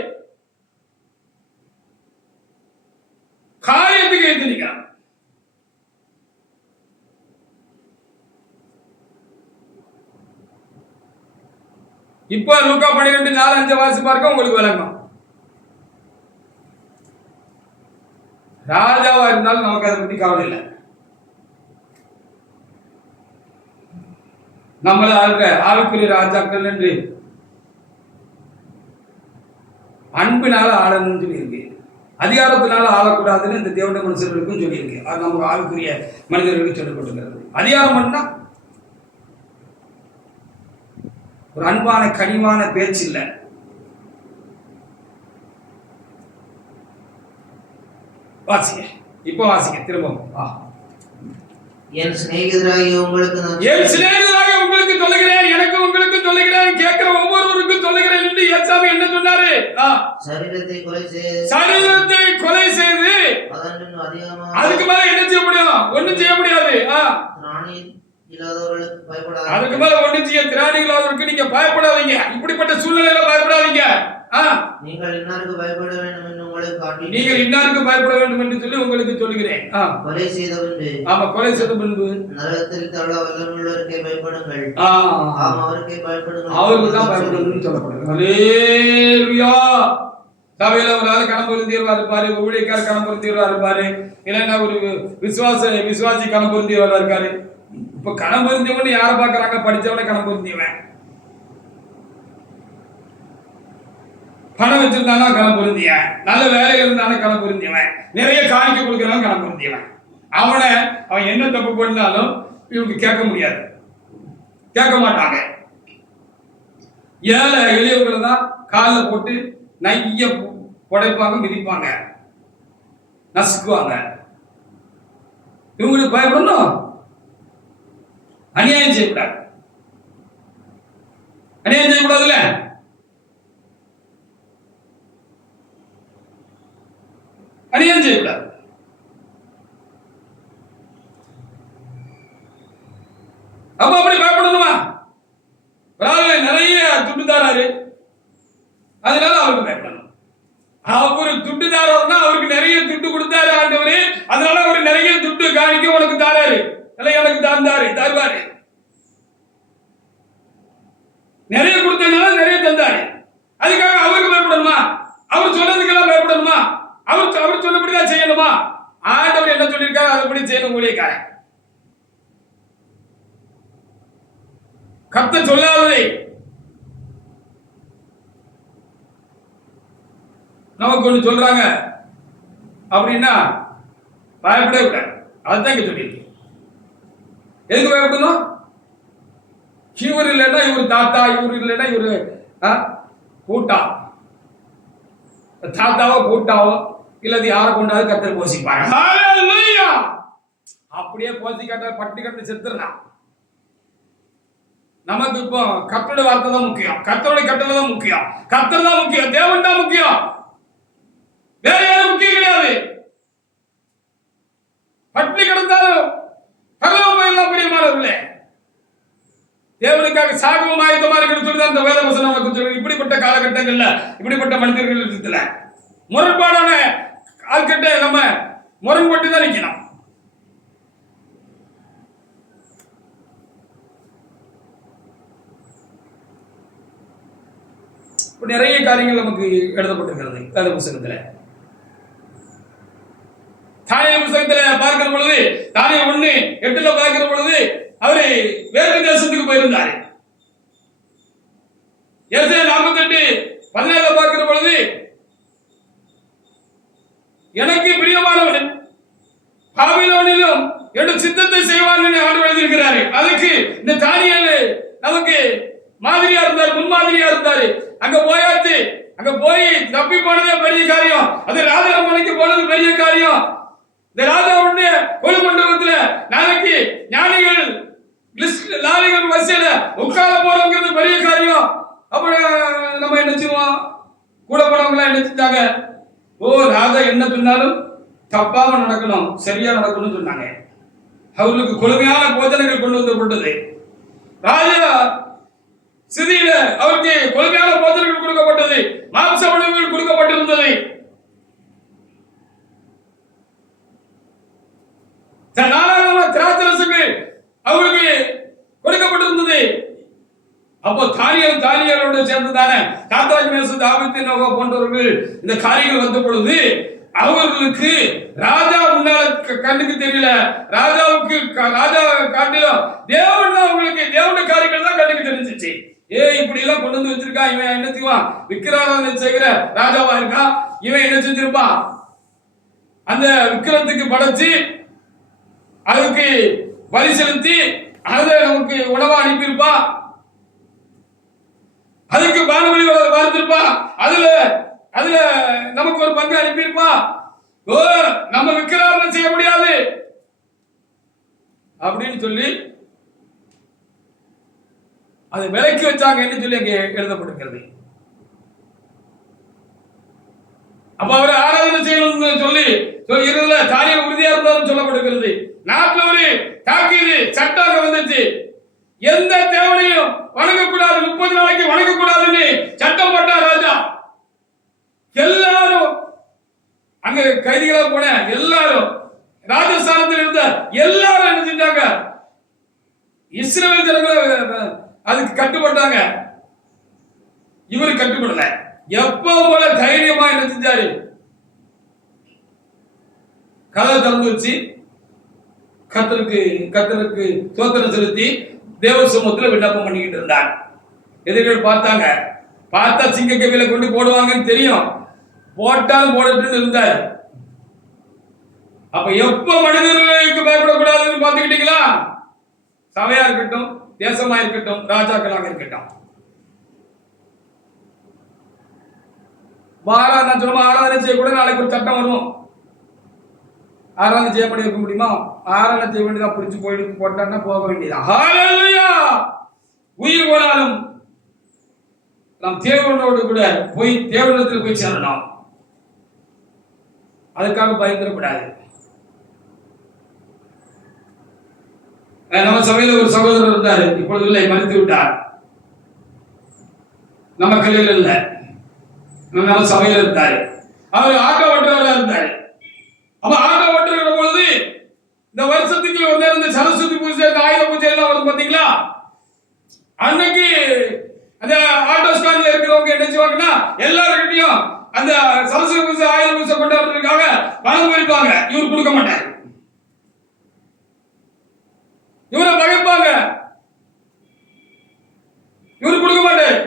காரியத்துக்கு எழுத்து நிற்கணும். இப்ப லூக்கா 12:4-5 வாசி பார்க்க உங்களுக்கு விளங்கும். ராஜாவா இருந்தாலும் நமக்கு அதை பத்தி கவலை இல்லை. நம்மள ஆளுக்குரிய ராஜாக்கள் என்று அன்பினால ஆளணும்னு சொல்லியிருக்கு, அதிகாரத்தினால ஆளக்கூடாதுன்னு இந்த தேவனுடைய மனுஷர்களுக்கும் சொல்லியிருக்கு. அது நமக்கு ஆளுக்குரிய மனிதர்களுக்கு சொல்லப்பட்டிருக்கிறது. அதிகாரம் பண்ணா ஒரு அன்பான கனிவான பேச்சு இல்லை. வாசிங்க, இப்போ வாசிங்க திரும்ப. என் சிநேகிதராகிய உங்களுக்கு சொல்லுகிறேன், எனக்கு உங்களுக்கு சொல்லுகிறேன், கேட்கிற ஒவ்வொருவருக்கும் சொல்லுகிறேன் என்று ஏசாமி என்ன சொன்னாரு? சரீரத்தை கொலை செய்து அதுக்கு மேல என்ன செய்ய முடியும்? ஒண்ணும் செய்ய முடியாது. அதுக்கு மேல ஒண்ணு செய்ய திராணி இல்லாதவருக்கு நீங்க பயப்படாதீங்க. இப்படிப்பட்ட சூழ்நிலையில பயப்படாதீங்க. நீங்கள் இன்னாருக்கு பயப்பட வேண்டும் என்று உங்களுக்கு காட்டி, நீங்கள் இன்னாருக்கு பயப்பட வேண்டும் என்று சொல்லி உங்களுக்கு சொல்லுகிறேன். கொலை செய்த பின்பு, ஆமா, கொலை செய்த பின்பு நரகத்தில் தள்ள வல்லமையுள்ளவருக்கே பயப்படுங்கள். ஆம், அவருக்கே பயப்படுங்கள், அவருக்கு தான் பயப்படணும்னு சொல்லப்படுது. ஹல்லேலூயா. சபையில ஒரு ஆள் கணம் பொருந்தியவரா இருப்பாரு, ஊழியக்கார கணம் பொருந்தியவரா இருப்பாரு, இல்லைன்னா ஒரு விசுவாசி கணம் பொருந்தியவரா இருக்காரு. இப்ப கணம் பொருந்தியவன் யாரை பாக்குறாங்க? படிச்சவன கணம் பொருந்தியவன், பணம் வச்சிருந்தானா கணம் பொருந்தியவன், நல்ல வேலையில் இருந்தானே கணம் பொருந்தியவன், நிறைய காணிக்க கொடுக்கிறான் கணம் பொருந்தியவன். அவன் என்ன தப்பு பண்ணாலும் இவங்க கேட்க முடியாது, கேட்க மாட்டாங்க. ஏழை எளியவர்களை தான் காலில் போட்டு நைய புடைப்பாங்க, மிதிப்பாங்க, நசுக்குவாங்க. இவங்களுக்கு பயப்படணும், அநியாயம் செய்யக்கூடாது. அநியாயம் செய்யக்கூடாதுல்ல. அநியாயம் செய்யக்கூடாது. அப்ப அப்படி பயப்படணுமா? நிறைய துட்டுதாராரு, அதனால அவருக்கு பயப்படணும். அவரு துட்டுதாரர்னா அவருக்கு நிறைய துட்டு கொடுத்தாரு ஆண்டவரே, அதனால அவரு நிறைய துட்டு காணிக்க உனக்கு தாராரு, இல்லை எனக்கு தருவாரு. நிறைய கொடுத்தனால நிறைய தந்தாரு, அதுக்காக அவருக்கு பயப்படணுமா? அவர் சொன்னதுக்கெல்லாம் பயப்படணுமா? அவர் சொன்னபடிதான் செய்யணுமா? ஆண்டவர் என்ன சொல்லியிருக்காரு அதுபடி செய்யணும் ஊழியக்காரன். நமக்கு ஒண்ணு சொல்றாங்க அப்படின்னா பயப்படவே கூடாது. அதுதான் இங்க சொல்லியிருக்கு. எதுக்கு பயப்படணும்? இவர் இல்லைன்னா இவர் தாத்தா, இவர் இல்லைன்னா இவரு கூட்டா, தாத்தாவோ கூட்டாவோ இல்லது யாரை கொண்டாவது கத்தர் போசிப்பாங்க. அப்படியே போசி கட்ட பட்டு கட்ட செத்துறான். நமக்கு இப்போ கத்தோட வார்த்தை தான் முக்கியம், கத்தோட கட்டளை தான் முக்கியம், கத்தர் தான் முக்கியம், தேவன் தான் முக்கியம், வேற யாரும் முக்கியம் கிடையாது. பட்டி கிடந்தாலும் பரலோகம் போயிடலாம் பிரியமானவர்களே. தேவனுக்காக சாகவும் ஆயத்தமா இருக்குன்னு சொல்லி அந்த வேத வசனம் நமக்கு சொல்லுது. இப்படிப்பட்ட காலகட்டங்கள்ல இப்படிப்பட்ட மனிதர்கள் இடத்துல முரண்பாடான ஆள்கிட்ட நம்ம முரண்பட்டு தான் நிக்கணும். நிறைய காரியங்கள் நமக்கு எழுதப்பட்டிருக்கிறது வேத புத்தகத்துல. தானியேல் புத்தகத்துல பார்க்கிற பொழுது, தானியேல் 1:8 பார்க்கிற பொழுது அவரு வேறு தேசத்துக்கு போயிருந்தாரு. எசேக்கியேல் 48:17 பார்க்கிற பொழுது எனக்கு பிரியமானவன் பாபிலோனிலும் என்னுடைய சித்தத்தை செய்வான் என்று ஆண்டவர் எழுதியிருக்கிறாரு. அதுக்கு இந்த தானியேல் நமக்கு மாதிரியா இருந்தார், முன்மாதிரியா இருந்தாரு. அங்க போயாச்சு, அங்க போய் தப்பி போனதே பெரிய காரியம், அது ராஜாமலைக்கு போனது பெரிய காரியம். இந்த ராஜாவுடைய கொலை மண்டபத்துல நாளைக்கு ஞானிகள் லாரிகள் வரிசையில உட்கார போறோங்கிறது பெரிய காரியம். அப்ப நம்ம என்ன செய்வோம்? கூட போனவங்க என்ன செஞ்சாங்க? ஓ, ராஜா என்ன சொன்னாலும் தப்பாம நடக்கணும், சரியா நடக்கணும்னு சொன்னாங்க. அவர்களுக்கு கொழுமையான போதனைகள் கொண்டு வந்தப்பட்டது. ராஜா சிதியில அவருக்கு கொழுமையான போதனைகள் கொடுக்கப்பட்டது, மாம்ச உணவுகள் கொடுக்கப்பட்டிருந்தது. திராட்சரசுகள் அவருக்கு கொடுக்கப்பட்டிருந்தது. அப்போ தானியேலோடு சேர்ந்துதானே தாத்தாஜ் மேசு தாவீது நோகா போன்றவர்கள் இந்த காரியங்கள் வந்த பொழுது அவர்களுக்கு ராஜா முன்னால கண்ணுக்கு தெரியல. ராஜாவுக்கு ராஜா காட்டிலும் தேவன் தான் அவங்களுக்கு தேவனுடைய காரியங்கள் தான் கண்ணுக்கு தெரிஞ்சிச்சு. இப்படி எல்லாம் கொண்டு வந்து வச்சிருக்கான், இவன் என்ன செய்வான்? விக்கிராராதனை செய்கிற ராஜாவா இருக்கான், இவன் என்ன செஞ்சிருப்பான்? அந்த விக்கிரத்துக்கு படைச்சு அதுக்கு பலி செலுத்தி அதை நமக்கு உணவா அனுப்பியிருப்பா, அதுக்கு பானபலி பார்த்திருப்பா, அதுல நமக்கு ஒரு பங்கு அனுப்பியிருப்பா. நம்ம விக்கிராராதனை செய்ய முடியாது அப்படின்னு சொல்லி அதை விலக்கி வச்சாங்கன்னு சொல்லி அங்கே எழுதப்பட்டிருக்கிறது. அப்ப அவர் ஆராதனை செய்யணும்னு சொல்லி இருந்ததுல தானியேல் உறுதியா இருந்தாலும் சொல்லப்படுகிறது. நாட்டுல ஒரு தாக்கீது சட்டம் வந்துச்சு, எந்த தேவனையும் வணங்கக்கூடாது, 30 நாளைக்கு வணங்கக்கூடாதுன்னு சட்டம் போட்டார் ராஜா. எல்லாரும் அங்க கைதிகளா போன எல்லாரும் ராஜஸ்தானத்தில் இருந்த எல்லாரும் என்ன செஞ்சாங்க? இஸ்ரவேல் ஜனங்களை அதுக்கு கட்டுப்பட்டாங்க. இவரு கட்டுப்படல. எப்ப போல தைரியமா என்ன செஞ்சாரு? கதை திறந்து வச்சு கர்த்தருக்கு ஸ்தோத்திரம் செலுத்தி தேவ சமூகத்துல விண்ணப்பம் பண்ணிக்கிட்டு இருந்தார். எதிரிகள் பார்த்தாங்க, பார்த்தா சிங்க கவியில கொண்டு போடுவாங்கன்னு தெரியும், போட்டாலும் போடட்டுன்னு இருந்தார். அப்ப எப்ப மனிதர்களுக்கு பயப்படக்கூடாதுன்னு பார்த்துக்கிட்டீங்களா? சபையா இருக்கட்டும், தேசமா இருக்கட்டும், ராஜாக்களாக இருக்கட்டும். ஆராதனை செய்யக்கூட நாளைக்கு ஒரு சட்டம் வரும். ஆராதனை செய்யப்படி இருக்க முடியுமா? ஆராதனை செய்ய வேண்டியதா, பிடிச்சு போயிட்டு போட்டான்னா போக வேண்டியதா. உயிர் போனாலும் நாம் தேவனோடு கூட போய் தேவனிடத்தில் போய் சேரணும். அதுக்காக பயந்துடக்கூடாது. நம்ம சபையில ஒரு சகோதரர் இருந்தாரு, இப்பொழுது இல்லை, மறித்து விட்டார். நம்ம கல்லில் இல்லை, நம்ம சபையில இருந்தாரு. அவர் ஆட்டோ ஓட்டுறவரா இருந்தாரு. அப்ப ஆட்டோ ஓட்டுற பொழுது இந்த வருஷத்துக்கு ஒரு நேரம் இந்த சரஸ்வதி பூஜை, இந்த ஆயுத பூஜை எல்லாம் வரும் பாத்தீங்களா? அன்னைக்கு அந்த ஆட்டோ ஸ்டாண்ட்ல இருக்கிறவங்க என்ன செய்வாங்கன்னா, எல்லாருக்கிட்டையும் அந்த சரஸ்வதி பூஜை ஆயுத பூஜை கொண்டாடுறதுக்காக பணம் போயிருப்பாங்க. இவர் கொடுக்க மாட்டார், இவரை பகைப்பாங்க, இவரு கொடுக்க மாட்டார்.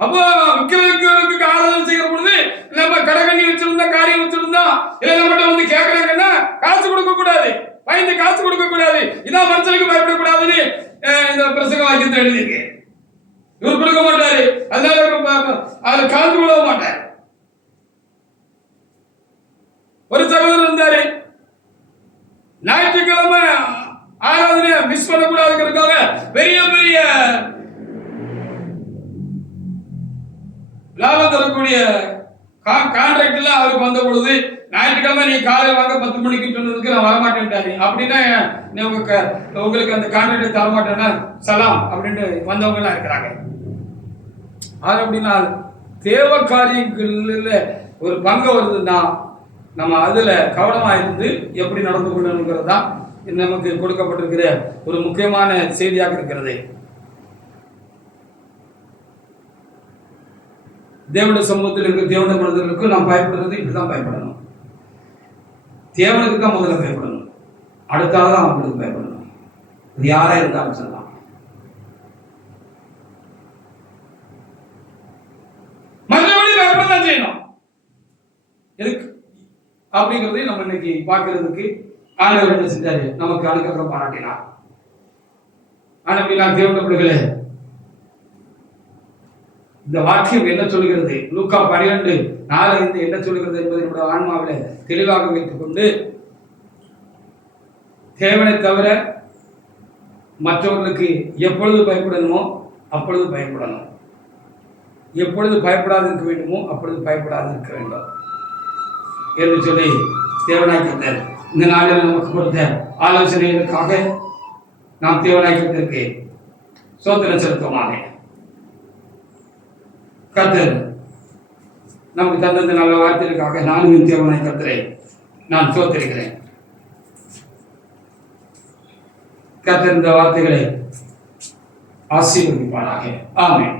அப்போ விக்கிரகத்துக்கு ஆராதனை செய்கிற பொழுது நம்ம கடகண்ணி வச்சிருந்தா காரியம் வச்சிருந்தா இல்ல நம்மகிட்ட வந்து கேட்கறாங்கன்னா காசு கொடுக்க கூடாது, பயந்து காசு கொடுக்க கூடாது, இதான் மனுஷனுக்கு பயப்படக்கூடாதுன்னு இந்த பிரசங்க வாக்கியத்தை எழுதியிருக்கு. இவர் கொடுக்க மாட்டாரு, அதனால அதுல கலந்து கொள்ள மாட்டார். ஒரு சகோதரர் இருந்தாரு, ஞாயிற்றுக்கிழமை ஆராதனை மிஸ் பண்ணக்கூடாதுங்கிறதுக்காக பெரிய பெரிய லாபம் தரக்கூடிய கான்ட்ராக்ட்ல அவருக்கு வந்த பொழுது ஞாயிற்றுக்கிழமை நீ காலையில் வாங்க 10 மணிக்கு சொன்னதுக்கு நான் வரமாட்டேன்ட்டாரு. அப்படின்னா உங்களுக்கு அந்த கான்ட்ராக்ட் தரமாட்டேன்னா சலாம் அப்படின்னு வந்தவங்க எல்லாம் இருக்கிறாங்க. அது அப்படின்னா தேவ காரியங்கள்ல ஒரு பங்கு வருதுன்னா நம்ம அதுல கவனமா இருந்து எப்படி நடந்து கொள்ளணுங்கிறது தான் நமக்கு கொடுக்கப்பட்டிருக்கிற ஒரு முக்கியமான செய்தியாக இருக்கிறது. தேவனுடைய சமூகத்தில் இருக்கிற தேவனுடைய மனிதர்களுக்கு நாம் பயப்படுறது இப்படிதான் பயப்படணும். தேவனுக்கு தான் முதல்ல பயப்படணும், அடுத்தால்தான் அவங்களுக்கு பயப்படணும். அது யாரா இருந்தாலும் சொல்லலாம். மற்றபடி பயப்படதான் செய்யணும். எதுக்கு அப்படிங்கிறதை நம்ம இன்னைக்கு பார்க்கறதுக்கு ஆண்டவர் என்ன செஞ்சாரு, நமக்கு அனுகிரகம் பாராட்டினார். ஆனா தேவனுடைய பிள்ளைகளே, இந்த வாக்கியம் என்ன சொல்லுகிறது, லூக்கா 12:4 என்ன சொல்லுகிறது என்பதை நம்முடைய ஆன்மாவில் தெளிவாக வைத்துக் கொண்டு தேவனை தவிர மற்றவர்களுக்கு எப்பொழுது பயப்படணுமோ அப்பொழுது பயப்படணும், எப்பொழுது பயப்படாது இருக்க வேண்டுமோ அப்பொழுது பயப்படாது இருக்க வேண்டும் என்று சொல்லி தேவனாய் கர்த்தர் இந்த நாளில் நமக்கு கொடுத்த ஆலோசனைகளுக்காக நாம் தேவனாய் கர்த்தருக்கு ஸ்தோத்திரம் செலுத்துவோமாக. கர்த்தர் நமக்கு தந்த நல்ல வார்த்தைகளுக்காக நானும் தேவனாய் கர்த்தரை நான் ஸ்தோத்திரிக்கிறேன். கர்த்தர் இந்த வார்த்தைகளை ஆசீர்வதிப்பாராக. ஆமென்.